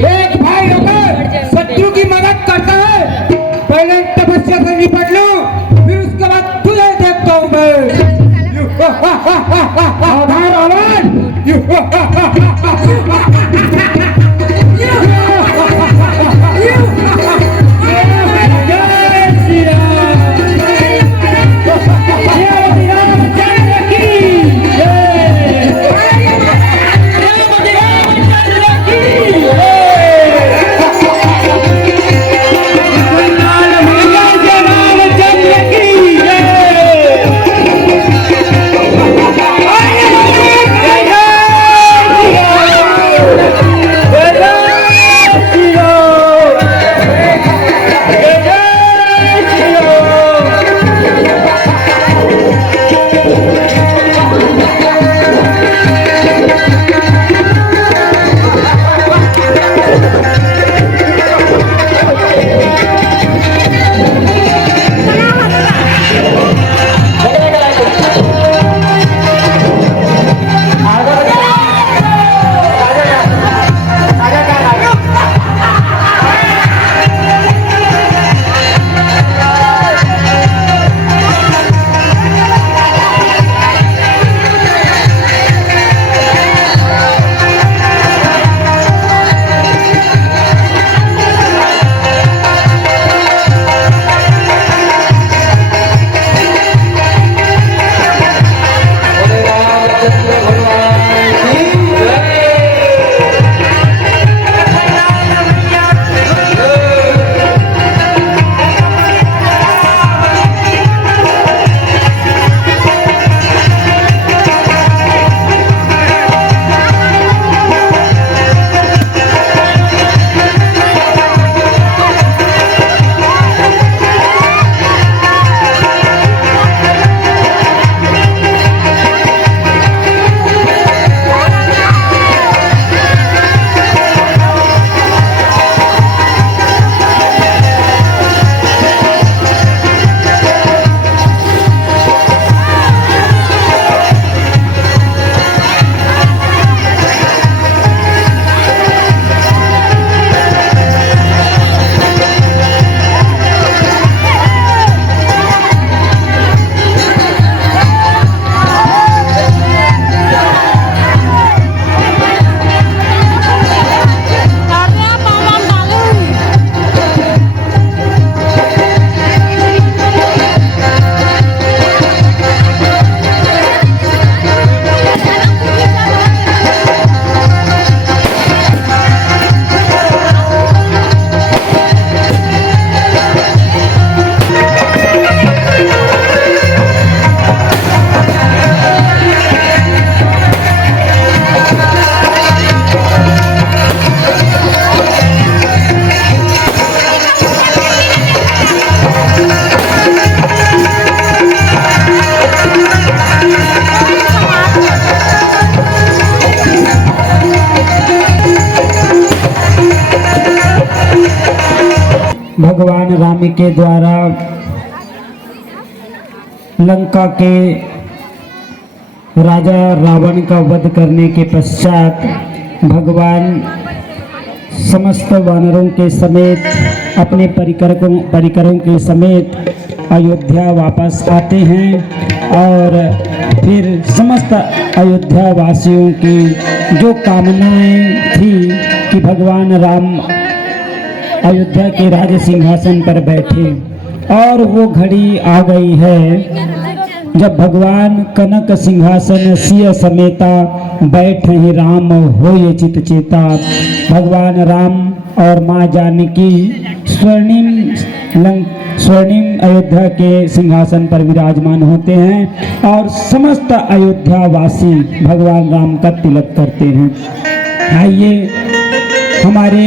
एक भाई होकर शत्रु की मदद करता है, पहले तपस्या से निपट लो, फिर उसके बाद तुझे देखता हूँ मैं। सावधान रावण। भगवान राम के द्वारा लंका के राजा रावण का वध करने के पश्चात भगवान समस्त वानरों के समेत अपने परिकरों के समेत अयोध्या वापस आते हैं और फिर समस्त अयोध्या वासियों की जो कामनाएं थी कि भगवान राम अयोध्या के राज सिंहासन पर बैठे, और वो घड़ी आ गई है जब भगवान कनक सिंहासन सिय समेता बैठे राम होए चित चेता। भगवान राम और माँ जानकी स्वर्णिम अयोध्या के सिंहासन पर विराजमान होते हैं और समस्त अयोध्या वासी भगवान राम का तिलक करते हैं। आइए, हमारे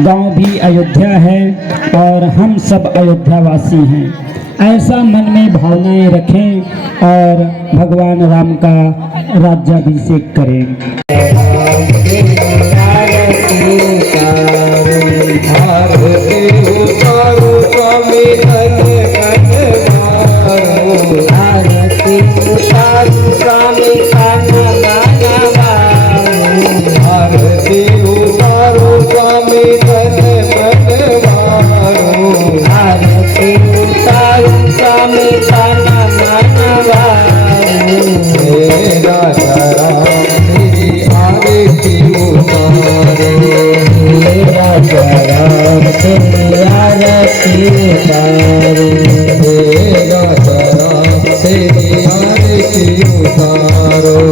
गांव भी अयोध्या है और हम सब अयोध्या वासी हैं। ऐसा मन में भावनाएं रखें और भगवान राम का राज्याभिषेक करें। तेरी आरती उतारो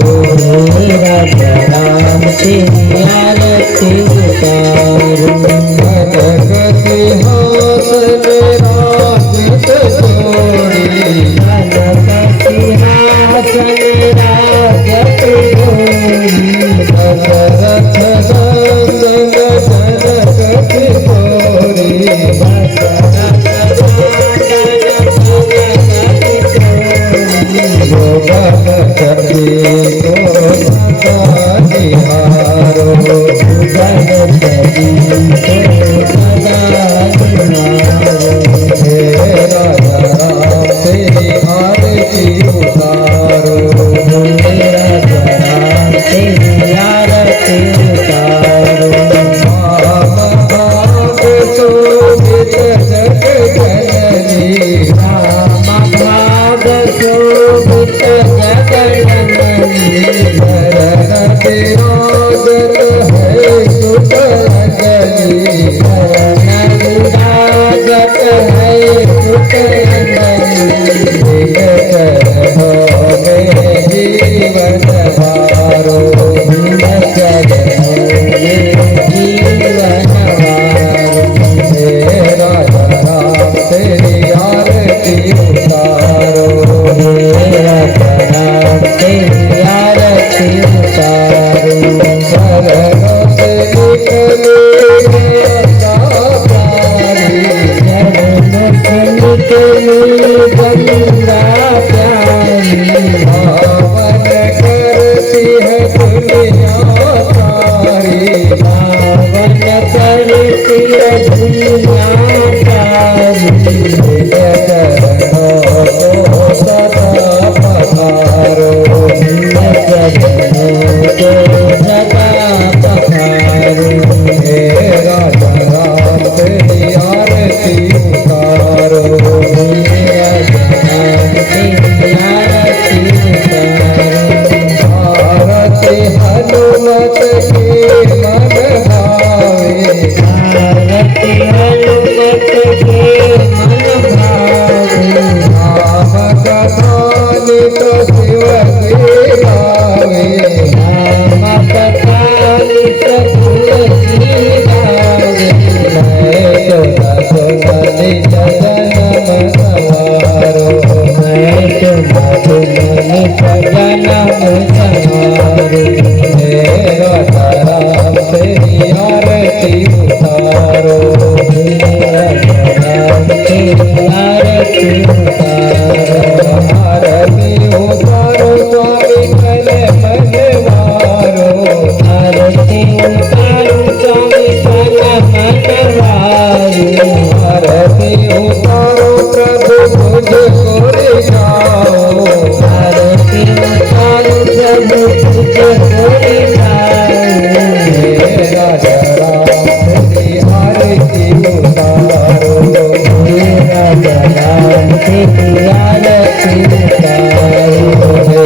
तेरी आरती उतारो हे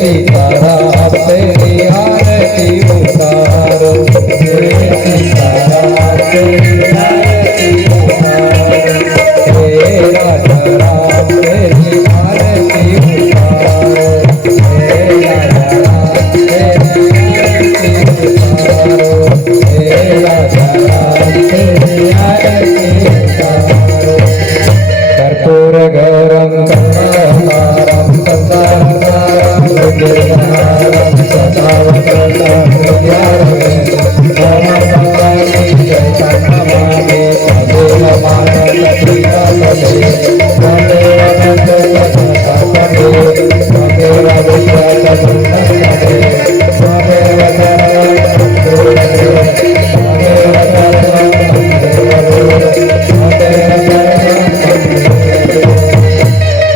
सीताराम तेरी आरती उतारो हे सीताराम तेरी आरती उतारो हे राजा राम तेरी आरती उतारो हे राजा राम तेरी आरती उतारो हे राजा राम तेरी आरती उतारो कर्पूर गौरम करुणाकारं संसारसारं भुजगेन्द्रहारं सदा वक्रतुण्डं विद्याधरं ओम भगवती चैतन्यमाने तदेव मानसपीतपदे तदेव नन्दसपदे तदेव विद्याधरन्दपदे तदेव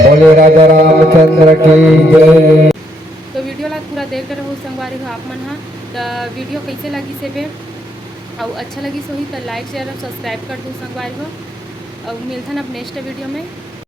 बोले राजा रामचंद्र की जय। तो वीडियो ला पूरा देख रहो संगवारी हो आप मन हा। तो वीडियो कैसे लगी से बे और अच्छा लगी सो ही तो लाइक शेयर और सब्सक्राइब कर दो संगवारी हो और मिलता अब नेक्स्ट वीडियो में।